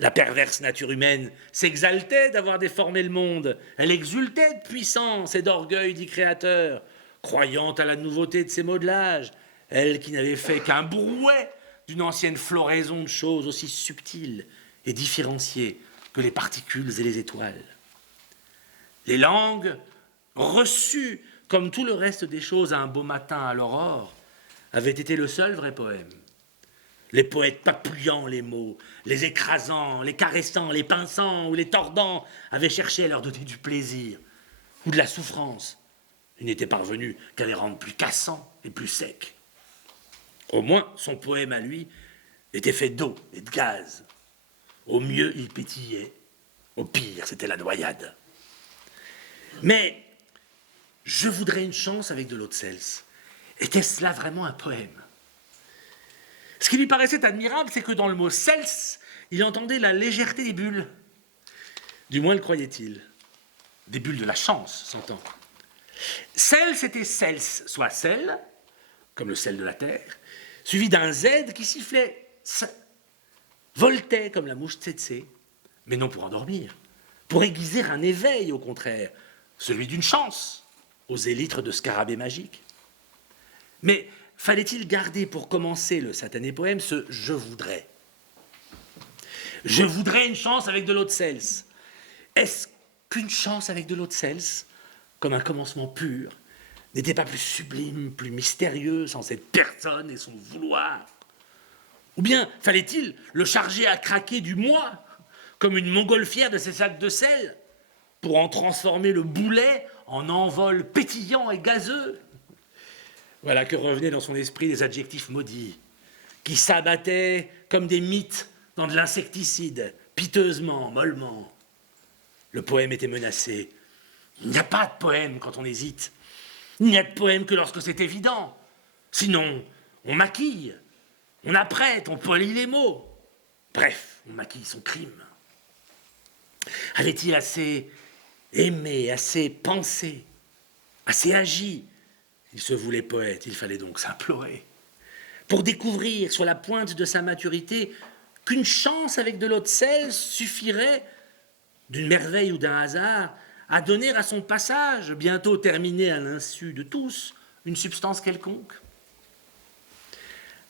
La perverse nature humaine s'exaltait d'avoir déformé le monde. Elle exultait de puissance et d'orgueil du Créateur, croyant à la nouveauté de ses modelages, elle qui n'avait fait qu'un brouet d'une ancienne floraison de choses aussi subtiles et différenciées que les particules et les étoiles. Les langues, reçues comme tout le reste des choses à un beau matin à l'aurore, avaient été le seul vrai poème. Les poètes papouillant les mots, les écrasant, les caressant, les pinçant ou les tordant avaient cherché à leur donner du plaisir ou de la souffrance. Ils n'étaient parvenus qu'à les rendre plus cassants et plus secs. Au moins, son poème à lui était fait d'eau et de gaz. Au mieux, il pétillait. Au pire, c'était la noyade. Mais je voudrais une chance avec de l'eau de Cels. Était-ce là vraiment un poème ? Ce qui lui paraissait admirable, c'est que dans le mot Cels, il entendait la légèreté des bulles. Du moins le croyait-il. des bulles de la chance, s'entend. Cels, c'était cels, soit sel, comme le sel de la terre, suivi d'un Z qui sifflait, voltait comme la mouche tsetse, mais non pour endormir, pour aiguiser un éveil au contraire, celui d'une chance, aux élytres de scarabée magique. Mais fallait-il garder pour commencer le satané poème ce « je voudrais ». Je voudrais une chance avec de l'eau de sels. Est-ce qu'une chance avec de l'eau de sels, comme un commencement pur, n'était pas plus sublime, plus mystérieux, sans cette personne et son vouloir? Ou bien fallait-il le charger à craquer du moi, comme une montgolfière de ses sacs de sel, pour en transformer le boulet en envol pétillant et gazeux? Voilà que revenaient dans son esprit des adjectifs maudits, qui s'abattaient comme des mythes dans de l'insecticide, piteusement, mollement. Le poème était menacé. Il n'y a pas de poème quand on hésite. Il n'y a de poème que lorsque c'est évident. Sinon, on maquille, on apprête, on polie les mots. Bref, on maquille son crime. Avait-il assez aimé, assez pensé, assez agi? Il se voulait poète, il fallait donc s'implorer. Pour découvrir sur la pointe de sa maturité qu'une chance avec de l'eau de sel suffirait, d'une merveille ou d'un hasard, à donner à son passage, bientôt terminé à l'insu de tous, une substance quelconque.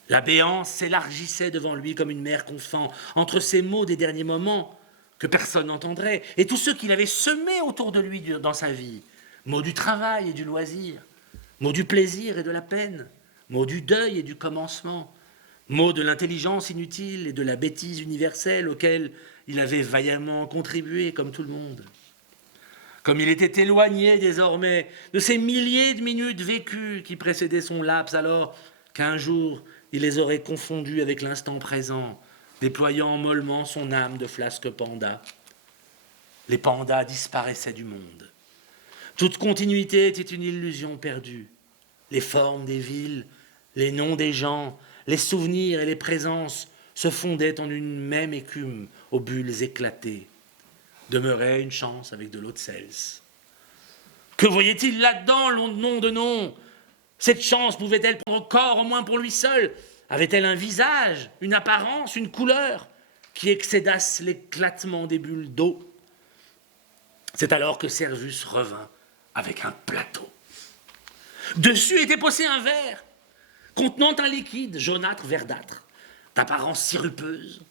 La béance s'élargissait devant lui comme une mer confant, entre ces mots des derniers moments que personne n'entendrait, et tous ceux qu'il avait semés autour de lui dans sa vie, mots du travail et du loisir, mots du plaisir et de la peine, mots du deuil et du commencement, mots de l'intelligence inutile et de la bêtise universelle auxquels il avait vaillamment contribué comme tout le monde. Comme il était éloigné désormais de ces milliers de minutes vécues qui précédaient son laps, alors qu'un jour il les aurait confondues avec l'instant présent, déployant mollement son âme de flasque panda. Les pandas disparaissaient du monde. Toute continuité était une illusion perdue. Les formes des villes, les noms des gens, les souvenirs et les présences se fondaient en une même écume aux bulles éclatées. Demeurait une chance avec de l'eau de sels. Que voyait-il là-dedans, nom de nom? Cette chance pouvait-elle prendre corps, au moins pour lui seul? Avait-elle un visage, une apparence, une couleur qui excédassent l'éclatement des bulles d'eau? C'est alors que Servus revint avec un plateau. Dessus était posé un verre contenant un liquide jaunâtre verdâtre, d'apparence sirupeuse.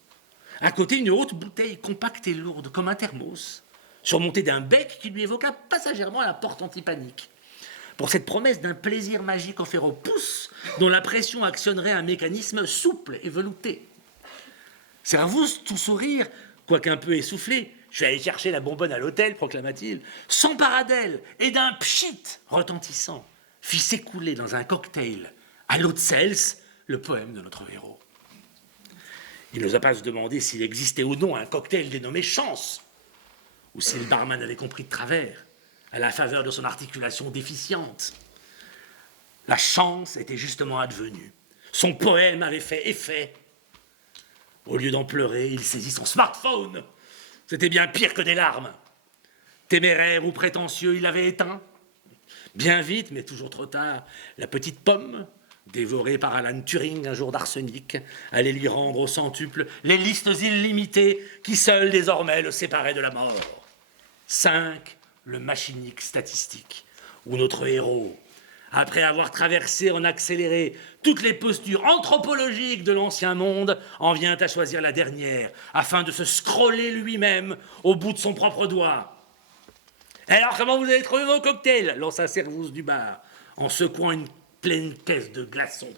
À côté, une haute bouteille compacte et lourde, comme un thermos, surmontée d'un bec qui lui évoqua passagèrement la porte antipanique. Pour cette promesse d'un plaisir magique offert au pouce, dont la pression actionnerait un mécanisme souple et velouté. Servus, tout sourire, quoique un peu essoufflé, « Je suis allé chercher la bonbonne à l'hôtel », proclama-t-il, s'empara d'elle et d'un pchit retentissant fit s'écouler dans un cocktail à l'eau de sels le poème de notre héros. Il n'osa pas se demander s'il existait ou non un cocktail dénommé Chance, ou si le barman avait compris de travers, à la faveur de son articulation déficiente. La chance était justement advenue. Son poème avait fait effet. Au lieu d'en pleurer, il saisit son smartphone. C'était bien pire que des larmes. Téméraire ou prétentieux, il l'avait éteint. Bien vite, mais toujours trop tard, la petite pomme, dévorée par Alan Turing un jour d'arsenic, allait lui rendre au centuple les listes illimitées qui seules désormais le séparaient de la mort. 5, le machinique statistique, où notre héros, après avoir traversé en accéléré toutes les postures anthropologiques de l'ancien monde, en vient à choisir la dernière, afin de se scroller lui-même au bout de son propre doigt. « Alors, comment vous avez trouvé vos cocktails ?» lança Servus du bar, en secouant une pleine caisse de glaçons.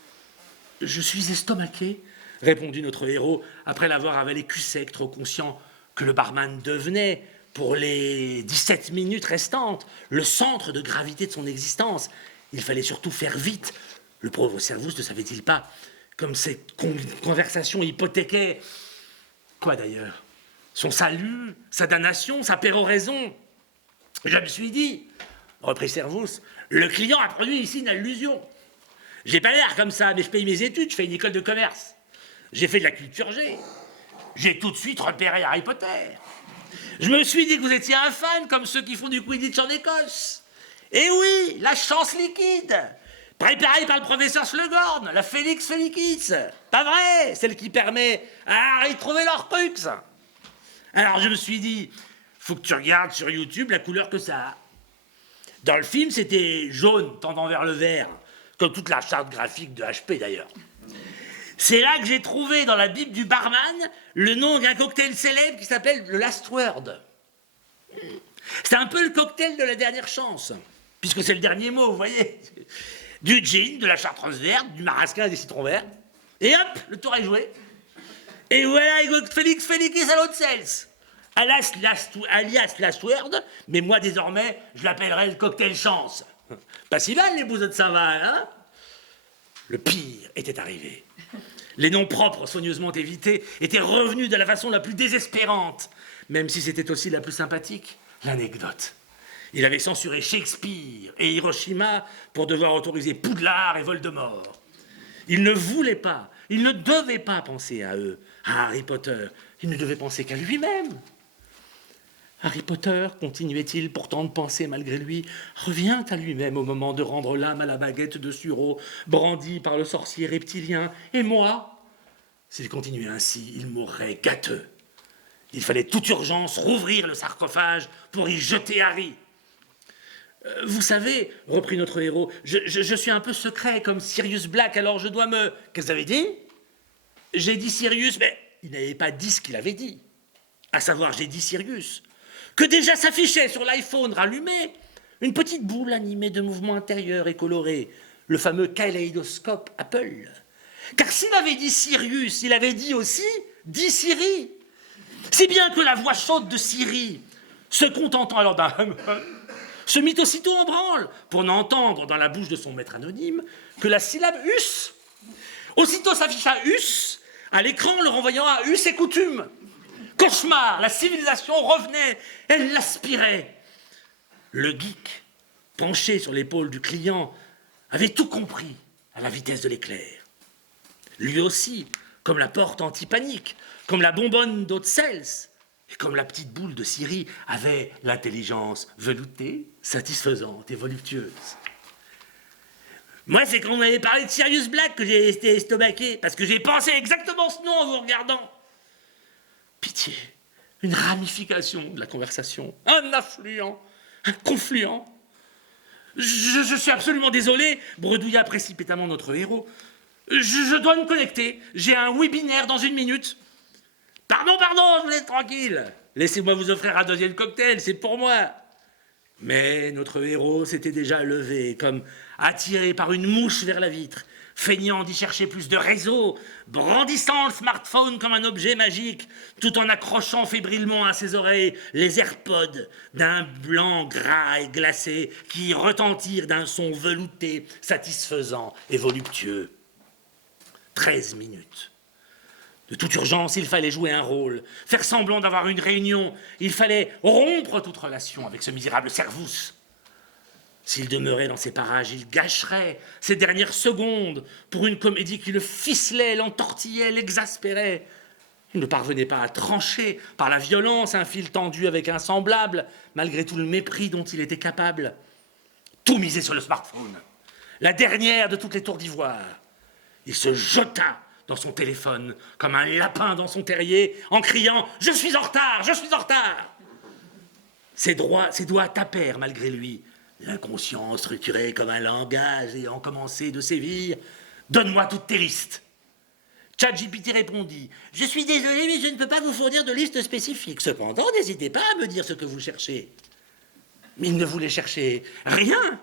« Je suis estomaqué, » répondit notre héros, après l'avoir avalé cul sec, trop conscient que le barman devenait, pour les 17 minutes restantes, le centre de gravité de son existence. Il fallait surtout faire vite. Le pauvre Servus ne savait-il pas, comme cette conversation hypothéquait... Quoi d'ailleurs? Son salut, sa damnation, sa péroraison. Je me suis dit, reprit Servus, le client a produit ici une allusion. J'ai pas l'air comme ça, mais je paye mes études, je fais une école de commerce. J'ai fait de la culture G. J'ai tout de suite repéré Harry Potter. Je me suis dit que vous étiez un fan, comme ceux qui font du Quidditch en Écosse. Et oui, la chance liquide, préparée par le professeur Slughorn, la Félix Felicis. Pas vrai, celle qui permet à Harry de trouver leur trucs. Alors je me suis dit, faut que tu regardes sur YouTube la couleur que ça a. Dans le film, c'était jaune, tendant vers le vert, comme toute la charte graphique de HP d'ailleurs. C'est là que j'ai trouvé dans la Bible du barman le nom d'un cocktail célèbre qui s'appelle le Last Word. C'est un peu le cocktail de la dernière chance, puisque c'est le dernier mot, vous voyez. Du gin, de la chartreuse verte, du marasquin et des citrons verts. Et hop, le tour est joué. Et voilà Félix Felicis à l'autre sels. Alias Last Word, mais moi désormais, je l'appellerai le cocktail chance. Pas si mal les bouseux de Saint-Val, hein? Le pire était arrivé. Les noms propres, soigneusement évités, étaient revenus de la façon la plus désespérante, même si c'était aussi la plus sympathique. L'anecdote. Il avait censuré Shakespeare et Hiroshima pour devoir autoriser Poudlard et Voldemort. Il ne voulait pas, il ne devait pas penser à eux, à Harry Potter. Il ne devait penser qu'à lui-même. Harry Potter, continuait-il pourtant de penser malgré lui, revient à lui-même au moment de rendre l'âme à la baguette de sureau brandie par le sorcier reptilien. Et moi, s'il continuait ainsi, il mourrait gâteux. Il fallait toute urgence rouvrir le sarcophage pour y jeter Harry. Vous savez, reprit notre héros, je suis un peu secret comme Sirius Black, alors je dois me... Qu'est-ce que vous avez dit? J'ai dit Sirius, mais il n'avait pas dit ce qu'il avait dit. À savoir, j'ai dit Sirius. Que déjà s'affichait sur l'iPhone rallumé une petite boule animée de mouvements intérieurs et colorés, le fameux kaléidoscope Apple. Car s'il avait dit Sirius, il avait dit aussi « dit Siri ». Si bien que la voix chaude de Siri, se contentant alors d'un hum-hum, se mit aussitôt en branle pour n'entendre dans la bouche de son maître anonyme que la syllabe « us ». Aussitôt s'afficha « us » à l'écran, le renvoyant à « us et coutume ». Cauchemar, la civilisation revenait, elle l'aspirait. Le geek, penché sur l'épaule du client, avait tout compris à la vitesse de l'éclair. Lui aussi, comme la porte anti-panique, comme la bonbonne d'Autzels, et comme la petite boule de Siri, avait l'intelligence veloutée, satisfaisante et voluptueuse. Moi, c'est quand on m'avait parlé de Sirius Black que j'ai été estomaqué, parce que j'ai pensé exactement ce nom en vous regardant. Pitié, une ramification de la conversation, un affluent, un confluent. Je suis absolument désolé, bredouilla précipitamment notre héros. Je dois me connecter, j'ai un webinaire dans 1 minute. Pardon, je vous laisse tranquille. Laissez-moi vous offrir un deuxième cocktail, c'est pour moi. Mais notre héros s'était déjà levé, comme attiré par une mouche vers la vitre, feignant d'y chercher plus de réseau, brandissant le smartphone comme un objet magique, tout en accrochant fébrilement à ses oreilles les AirPods d'un blanc gras et glacé qui retentirent d'un son velouté, satisfaisant et voluptueux. 13 minutes. De toute urgence, il fallait jouer un rôle, faire semblant d'avoir une réunion. Il fallait rompre toute relation avec ce misérable Servus. S'il demeurait dans ces parages, il gâcherait ses dernières secondes pour une comédie qui le ficelait, l'entortillait, l'exaspérait. Il ne parvenait pas à trancher par la violence un fil tendu avec un semblable, malgré tout le mépris dont il était capable. Tout misé sur le smartphone, la dernière de toutes les tours d'ivoire. Il se jeta dans son téléphone comme un lapin dans son terrier en criant « Je suis en retard, je suis en retard !» Ses doigts tapèrent malgré lui. L'inconscient structuré comme un langage ayant commencé de sévir. « Donne-moi toutes tes listes !» ChatGPT répondit « Je suis désolé, mais je ne peux pas vous fournir de liste spécifique. Cependant, n'hésitez pas à me dire ce que vous cherchez. » Mais il ne voulait chercher rien.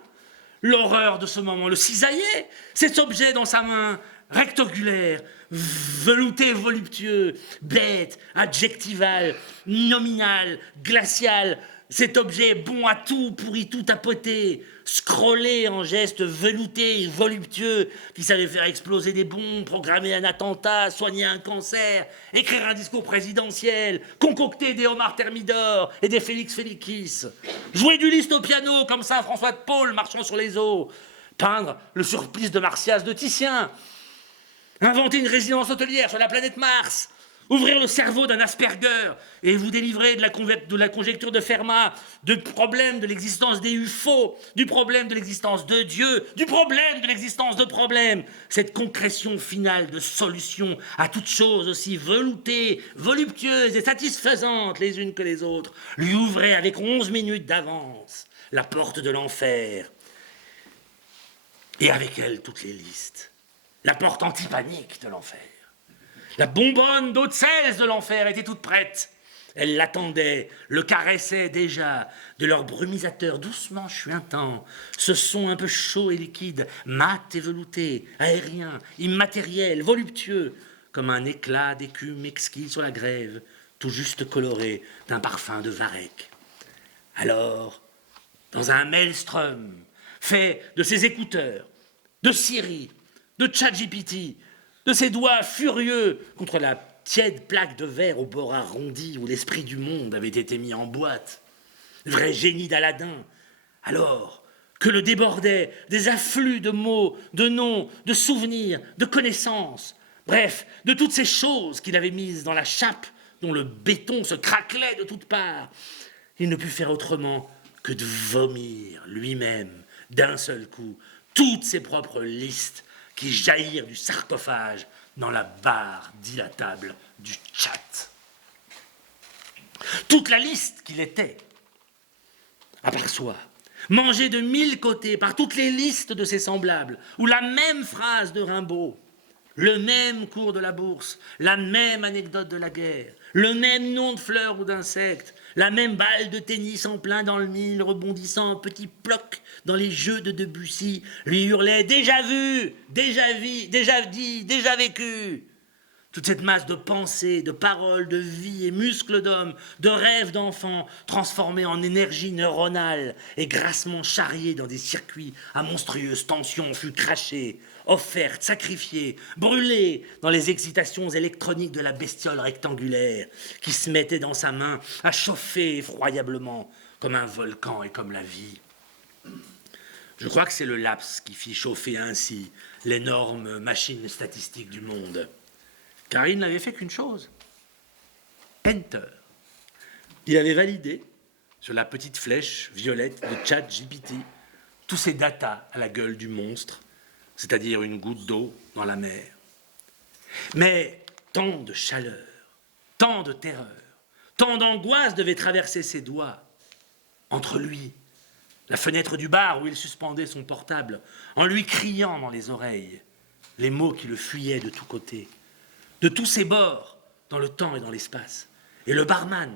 L'horreur de ce moment le cisaillait. Cet objet dans sa main, rectangulaire, velouté voluptueux, bête, adjectival, nominal, glacial, cet objet bon à tout, pourri tout tapoter, scrollé en gestes veloutés et voluptueux, qui savait faire exploser des bombes, programmer un attentat, soigner un cancer, écrire un discours présidentiel, concocter des homards thermidor et des Félix Felicis, jouer du Liszt au piano comme ça François de Paul marchant sur les eaux, peindre le surplice de Martias de Titien, inventer une résidence hôtelière sur la planète Mars, Ouvrir le cerveau d'un Asperger et vous délivrer de la conjecture de Fermat, du problème de l'existence des UFO, du problème de l'existence de Dieu, du problème de l'existence de problèmes. Cette concrétion finale de solutions à toutes choses aussi veloutées, voluptueuses et satisfaisantes les unes que les autres, lui ouvrait avec 11 minutes d'avance la porte de l'enfer. Et avec elle, toutes les listes. La porte antipanique de l'enfer. La bonbonne d'eau de Celse de l'enfer était toute prête. Elle l'attendait, le caressait déjà, de leur brumisateur doucement chuintant, ce son un peu chaud et liquide, mat et velouté, aérien, immatériel, voluptueux, comme un éclat d'écume exquis sur la grève, tout juste coloré d'un parfum de varech. Alors, dans un maelstrom, fait de ses écouteurs, de Siri, de ChatGPT, de ses doigts furieux contre la tiède plaque de verre au bord arrondi où l'esprit du monde avait été mis en boîte. Vrai génie d'Aladin. Alors que le débordaient des afflux de mots, de noms, de souvenirs, de connaissances, bref, de toutes ces choses qu'il avait mises dans la chape dont le béton se craquelait de toutes parts, il ne put faire autrement que de vomir lui-même, d'un seul coup, toutes ses propres listes qui jaillirent du sarcophage dans la barre dilatable du chat. Toute la liste qu'il était, à part soi, mangée de 1000 côtés par toutes les listes de ses semblables, ou la même phrase de Rimbaud, le même cours de la bourse, la même anecdote de la guerre, le même nom de fleur ou d'insecte, la même balle de tennis en plein dans le mille, rebondissant en petits plocs dans les jeux de Debussy, lui hurlait « Déjà vu, déjà vu, déjà dit, déjà vécu !» Toute cette masse de pensées, de paroles, de vie et muscles d'homme, de rêves d'enfants, transformés en énergie neuronale et grassement charriés dans des circuits à monstrueuse tension, fut crachée, offerte, sacrifiée, brûlée dans les excitations électroniques de la bestiole rectangulaire qui se mettait dans sa main à chauffer effroyablement comme un volcan et comme la vie. Je crois que c'est le laps qui fit chauffer ainsi l'énorme machine statistique du monde. Car il n'avait fait qu'une chose, enter. Il avait validé, sur la petite flèche violette de ChatGPT, tous ces datas à la gueule du monstre, c'est-à-dire une goutte d'eau dans la mer. Mais tant de chaleur, tant de terreur, tant d'angoisse devaient traverser ses doigts. Entre lui, la fenêtre du bar où il suspendait son portable, en lui criant dans les oreilles les mots qui le fuyaient de tous côtés, de tous ses bords, dans le temps et dans l'espace. Et le barman,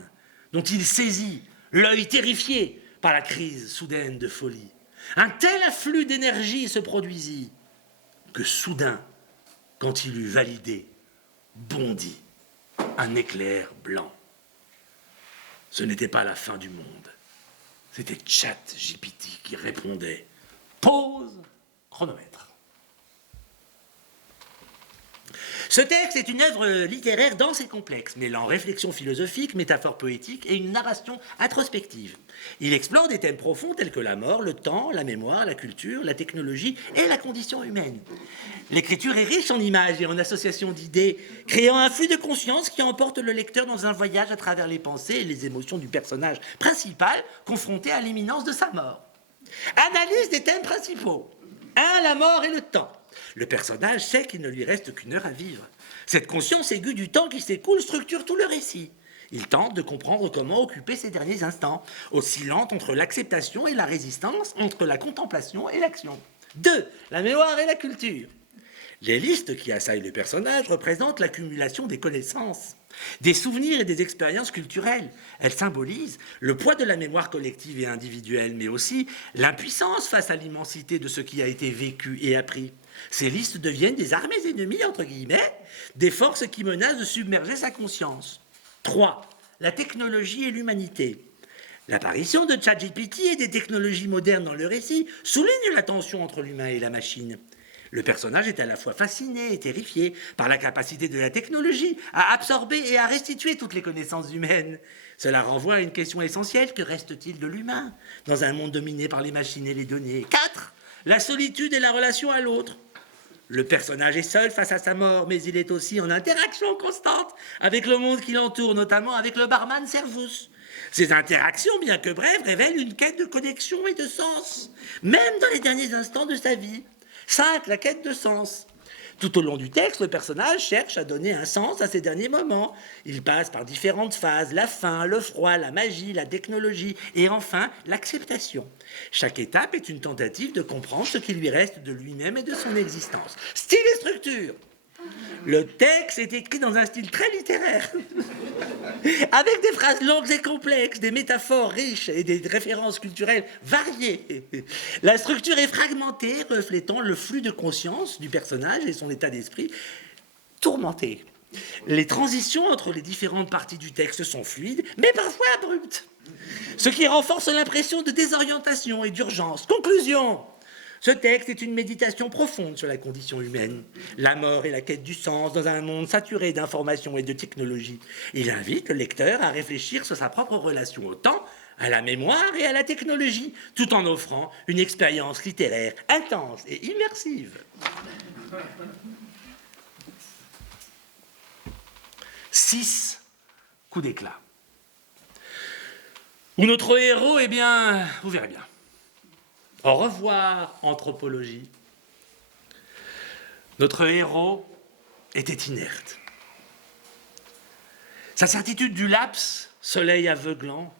dont il saisit, l'œil terrifié par la crise soudaine de folie. Un tel afflux d'énergie se produisit que soudain, quand il eut validé, bondit un éclair blanc. Ce n'était pas la fin du monde. C'était ChatGPT qui répondait. Pause, chronomètre. Ce texte est une œuvre littéraire dense et complexe, mêlant réflexion philosophique, métaphore poétique et une narration introspective. Il explore des thèmes profonds tels que la mort, le temps, la mémoire, la culture, la technologie et la condition humaine. L'écriture est riche en images et en associations d'idées, créant un flux de conscience qui emporte le lecteur dans un voyage à travers les pensées et les émotions du personnage principal confronté à l'imminence de sa mort. Analyse des thèmes principaux. 1. La mort et le temps. Le personnage sait qu'il ne lui reste qu'une heure à vivre. Cette conscience aiguë du temps qui s'écoule structure tout le récit. Il tente de comprendre comment occuper ces derniers instants, oscillant entre l'acceptation et la résistance, entre la contemplation et l'action. 2. La mémoire et la culture. Les listes qui assaillent le personnage représentent l'accumulation des connaissances, des souvenirs et des expériences culturelles. Elles symbolisent le poids de la mémoire collective et individuelle, mais aussi l'impuissance face à l'immensité de ce qui a été vécu et appris. Ces listes deviennent des armées ennemies, entre guillemets, des forces qui menacent de submerger sa conscience. 3. La technologie et l'humanité. L'apparition de ChatGPT et des technologies modernes dans le récit souligne la tension entre l'humain et la machine. Le personnage est à la fois fasciné et terrifié par la capacité de la technologie à absorber et à restituer toutes les connaissances humaines. Cela renvoie à une question essentielle, que reste-t-il de l'humain dans un monde dominé par les machines et les données ? 4. La solitude et la relation à l'autre. Le personnage est seul face à sa mort, mais il est aussi en interaction constante avec le monde qui l'entoure, notamment avec le barman Servus. Ces interactions, bien que brèves, révèlent une quête de connexion et de sens, même dans les derniers instants de sa vie. 5. La quête de sens. Tout au long du texte, le personnage cherche à donner un sens à ses derniers moments. Il passe par différentes phases, la faim, le froid, la magie, la technologie et enfin l'acceptation. Chaque étape est une tentative de comprendre ce qui lui reste de lui-même et de son existence. Style et structure. Le texte est écrit dans un style très littéraire, avec des phrases longues et complexes, des métaphores riches et des références culturelles variées. La structure est fragmentée, reflétant le flux de conscience du personnage et son état d'esprit tourmenté. Les transitions entre les différentes parties du texte sont fluides, mais parfois abruptes, ce qui renforce l'impression de désorientation et d'urgence. Conclusion. Ce texte est une méditation profonde sur la condition humaine, la mort et la quête du sens dans un monde saturé d'informations et de technologies. Il invite le lecteur à réfléchir sur sa propre relation au temps, à la mémoire et à la technologie, tout en offrant une expérience littéraire intense et immersive. 6 coups d'éclat. Où notre héros, eh bien, vous verrez bien. Au revoir, anthropologie. Notre héros était inerte. Sa certitude du laps, soleil aveuglant,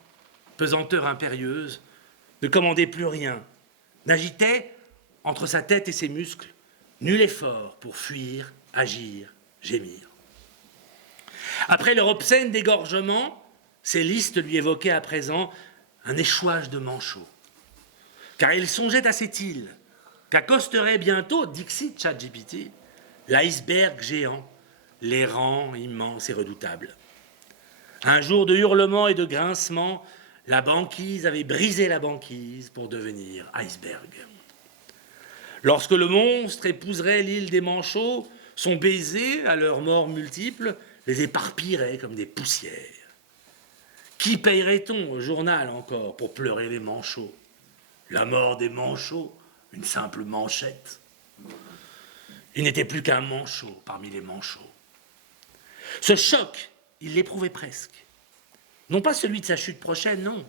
pesanteur impérieuse, ne commandait plus rien, n'agitait, entre sa tête et ses muscles, nul effort pour fuir, agir, gémir. Après leur obscène dégorgement, ses listes lui évoquaient à présent un échouage de manchots. Car il songeait à cette île, qu'accosterait bientôt, dixit ChatGPT, l'iceberg géant, l'errant immense et redoutable. Un jour de hurlements et de grincements, la banquise avait brisé la banquise pour devenir iceberg. Lorsque le monstre épouserait l'île des manchots, son baiser, à leurs morts multiples, les éparpillerait comme des poussières. Qui payerait-on au journal encore pour pleurer les manchots ? La mort des manchots, une simple manchette. Il n'était plus qu'un manchot parmi les manchots. Ce choc, il l'éprouvait presque. Non pas celui de sa chute prochaine, non.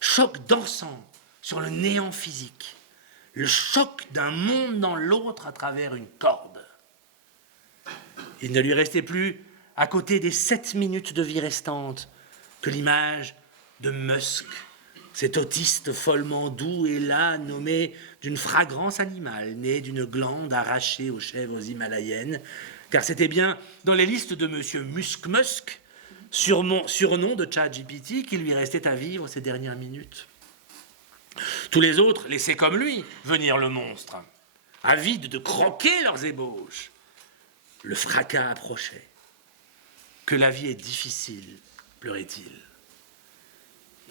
Choc d'ensemble sur le néant physique. Le choc d'un monde dans l'autre à travers une corde. Il ne lui restait plus, à côté des 7 minutes de vie restantes, que l'image de Musk, cet autiste follement doux et là nommé d'une fragrance animale, née d'une glande arrachée aux chèvres himalayennes, car c'était bien dans les listes de M. Musk, surnom de ChatGPT, qu'il lui restait à vivre ces dernières minutes. Tous les autres laissaient comme lui venir le monstre, avides de croquer leurs ébauches. Le fracas approchait. Que la vie est difficile, pleurait-il.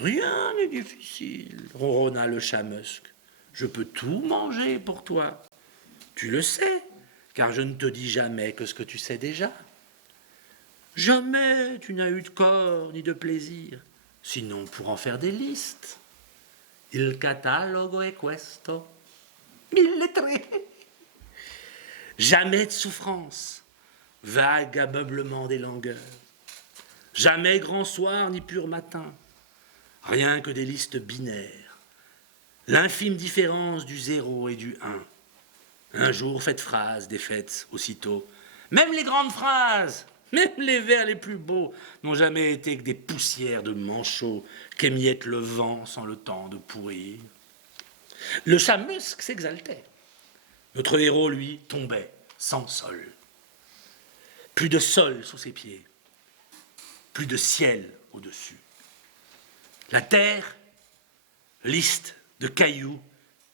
Rien n'est difficile, ronronna le chat Musk. Je peux tout manger pour toi. Tu le sais, car je ne te dis jamais que ce que tu sais déjà. Jamais tu n'as eu de corps ni de plaisir, sinon pour en faire des listes. Il catalogo è questo. Mille traits. Jamais de souffrance, vague ameublement des langueurs. Jamais grand soir ni pur matin. Rien que des listes binaires. L'infime différence du 0 et du 1. Un jour, faites phrase, défaite aussitôt. Même les grandes phrases, même les vers les plus beaux n'ont jamais été que des poussières de manchots qu'émiette le vent sans le temps de pourrir. Le chat Musk s'exaltait. Notre héros, lui, tombait sans sol. Plus de sol sous ses pieds. Plus de ciel au-dessus. La terre, liste de cailloux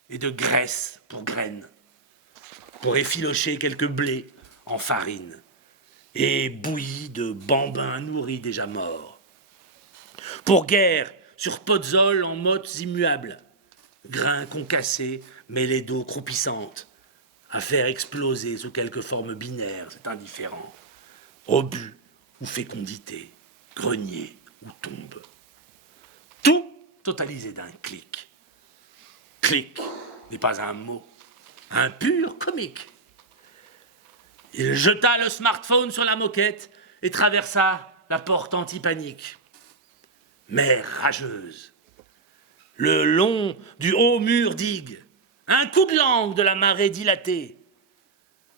et de graisse pour graines, pour effilocher quelques blés en farine et bouillis de bambins nourris déjà morts. Pour guerre sur podzol en mottes immuables, grains concassés mêlés d'eau croupissante, à faire exploser sous quelque forme binaire, c'est indifférent, obus ou fécondité, grenier ou tombe. Tout totalisé d'un clic. Clic n'est pas un mot, un pur comique. Il jeta le smartphone sur la moquette et traversa la porte anti-panique. Mer rageuse. Le long du haut mur digue. Un coup de langue de la marée dilatée.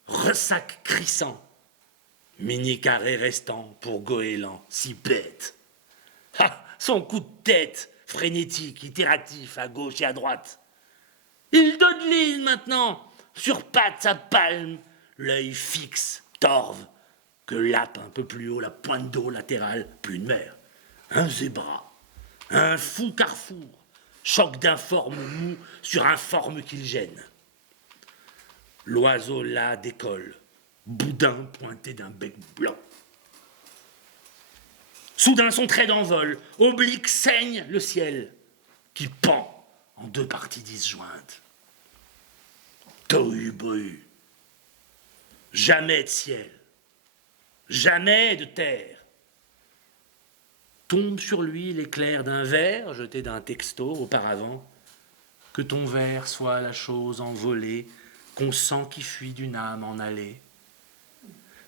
Ressac crissant. Mini carré restant pour goéland, si bête. Ah, son coup de tête, frénétique, itératif, à gauche et à droite. Il dodeline maintenant, sur pattes sa palme, l'œil fixe, torve, que lappe un peu plus haut la pointe d'eau latérale, puis une mer. Un zébra, un fou carrefour, choc d'informe mou sur informe qu'il gêne. L'oiseau là décolle, boudin pointé d'un bec blanc. Soudain son trait d'envol, oblique saigne le ciel, qui pend en deux parties disjointes. Tohu-bohu. Jamais de ciel, jamais de terre. Tombe sur lui l'éclair d'un verre jeté d'un texto auparavant. Que ton verre soit la chose envolée, qu'on sent qui fuit d'une âme en allée.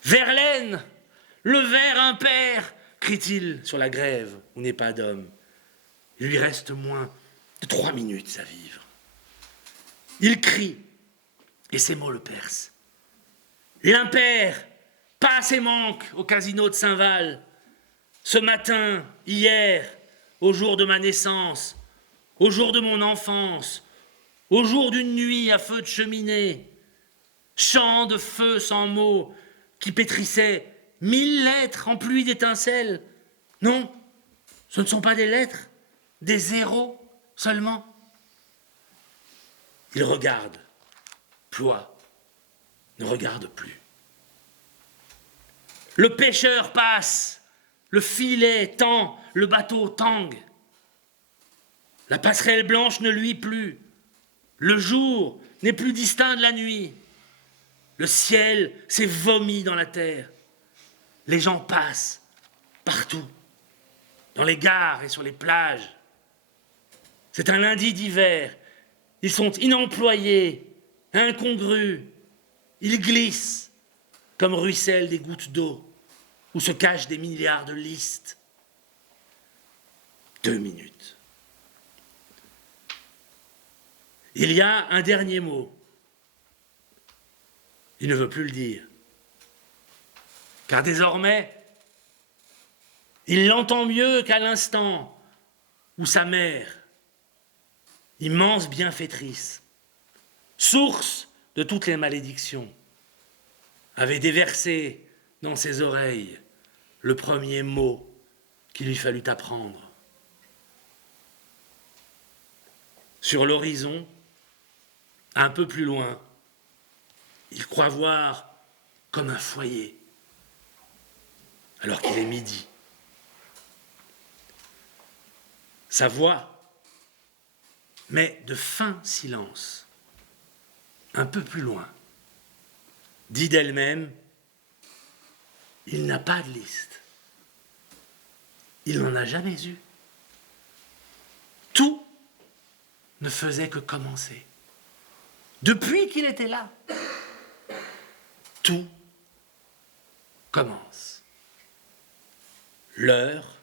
Verlaine, le ver impair, crie-t-il sur la grève où n'est pas d'homme. Il lui reste moins de 3 minutes à vivre. Il crie, et ses mots le percent. L'impair passe et manque au casino de Saint-Val. Ce matin, hier, au jour de ma naissance, au jour de mon enfance, au jour d'une nuit à feu de cheminée, chant de feu sans mots qui pétrissait 1000 lettres en pluie d'étincelles. Non, ce ne sont pas des lettres, des zéros seulement. Il regarde, ploie, ne regarde plus. Le pêcheur passe, le filet tend, le bateau tangue. La passerelle blanche ne luit plus. Le jour n'est plus distinct de la nuit. Le ciel s'est vomi dans la terre. Les gens passent partout, dans les gares et sur les plages. C'est un lundi d'hiver. Ils sont inemployés, incongrus. Ils glissent comme ruissellent des gouttes d'eau où se cachent des milliards de listes. 2 minutes. Il y a un dernier mot. Il ne veut plus le dire. Car désormais, il l'entend mieux qu'à l'instant où sa mère, immense bienfaitrice, source de toutes les malédictions, avait déversé dans ses oreilles le premier mot qu'il lui fallut apprendre. Sur l'horizon, un peu plus loin, il croit voir comme un foyer, alors qu'il est midi. Sa voix, mais de fin silence, un peu plus loin, dit d'elle-même, il n'a pas de liste. Il n'en a jamais eu. Tout ne faisait que commencer. Depuis qu'il était là, tout commence. L'heure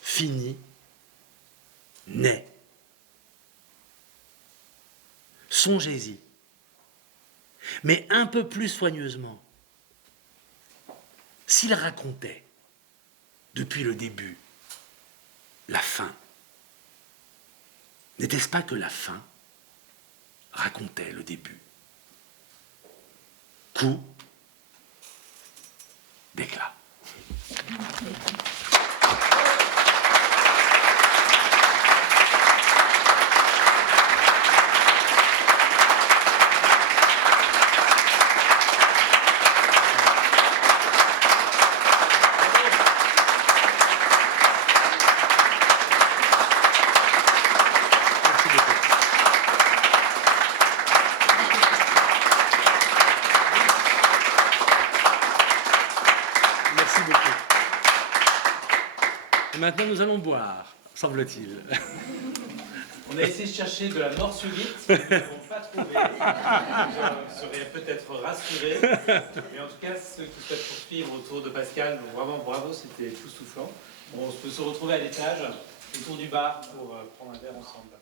finie naît. Songez-y, mais un peu plus soigneusement. S'il racontait, depuis le début, la fin, n'était-ce pas que la fin racontait le début? Coup d'éclat. Et maintenant, nous allons boire, semble-t-il. On a essayé de chercher de la mort subite, mais nous n'avons pas pas trouvé. Je serais peut-être rassuré. Mais en tout cas, ceux qui souhaitent poursuivre autour de Pascal, donc vraiment bravo, c'était époustouflant. On peut se retrouver à l'étage, autour du bar, pour prendre un verre ensemble.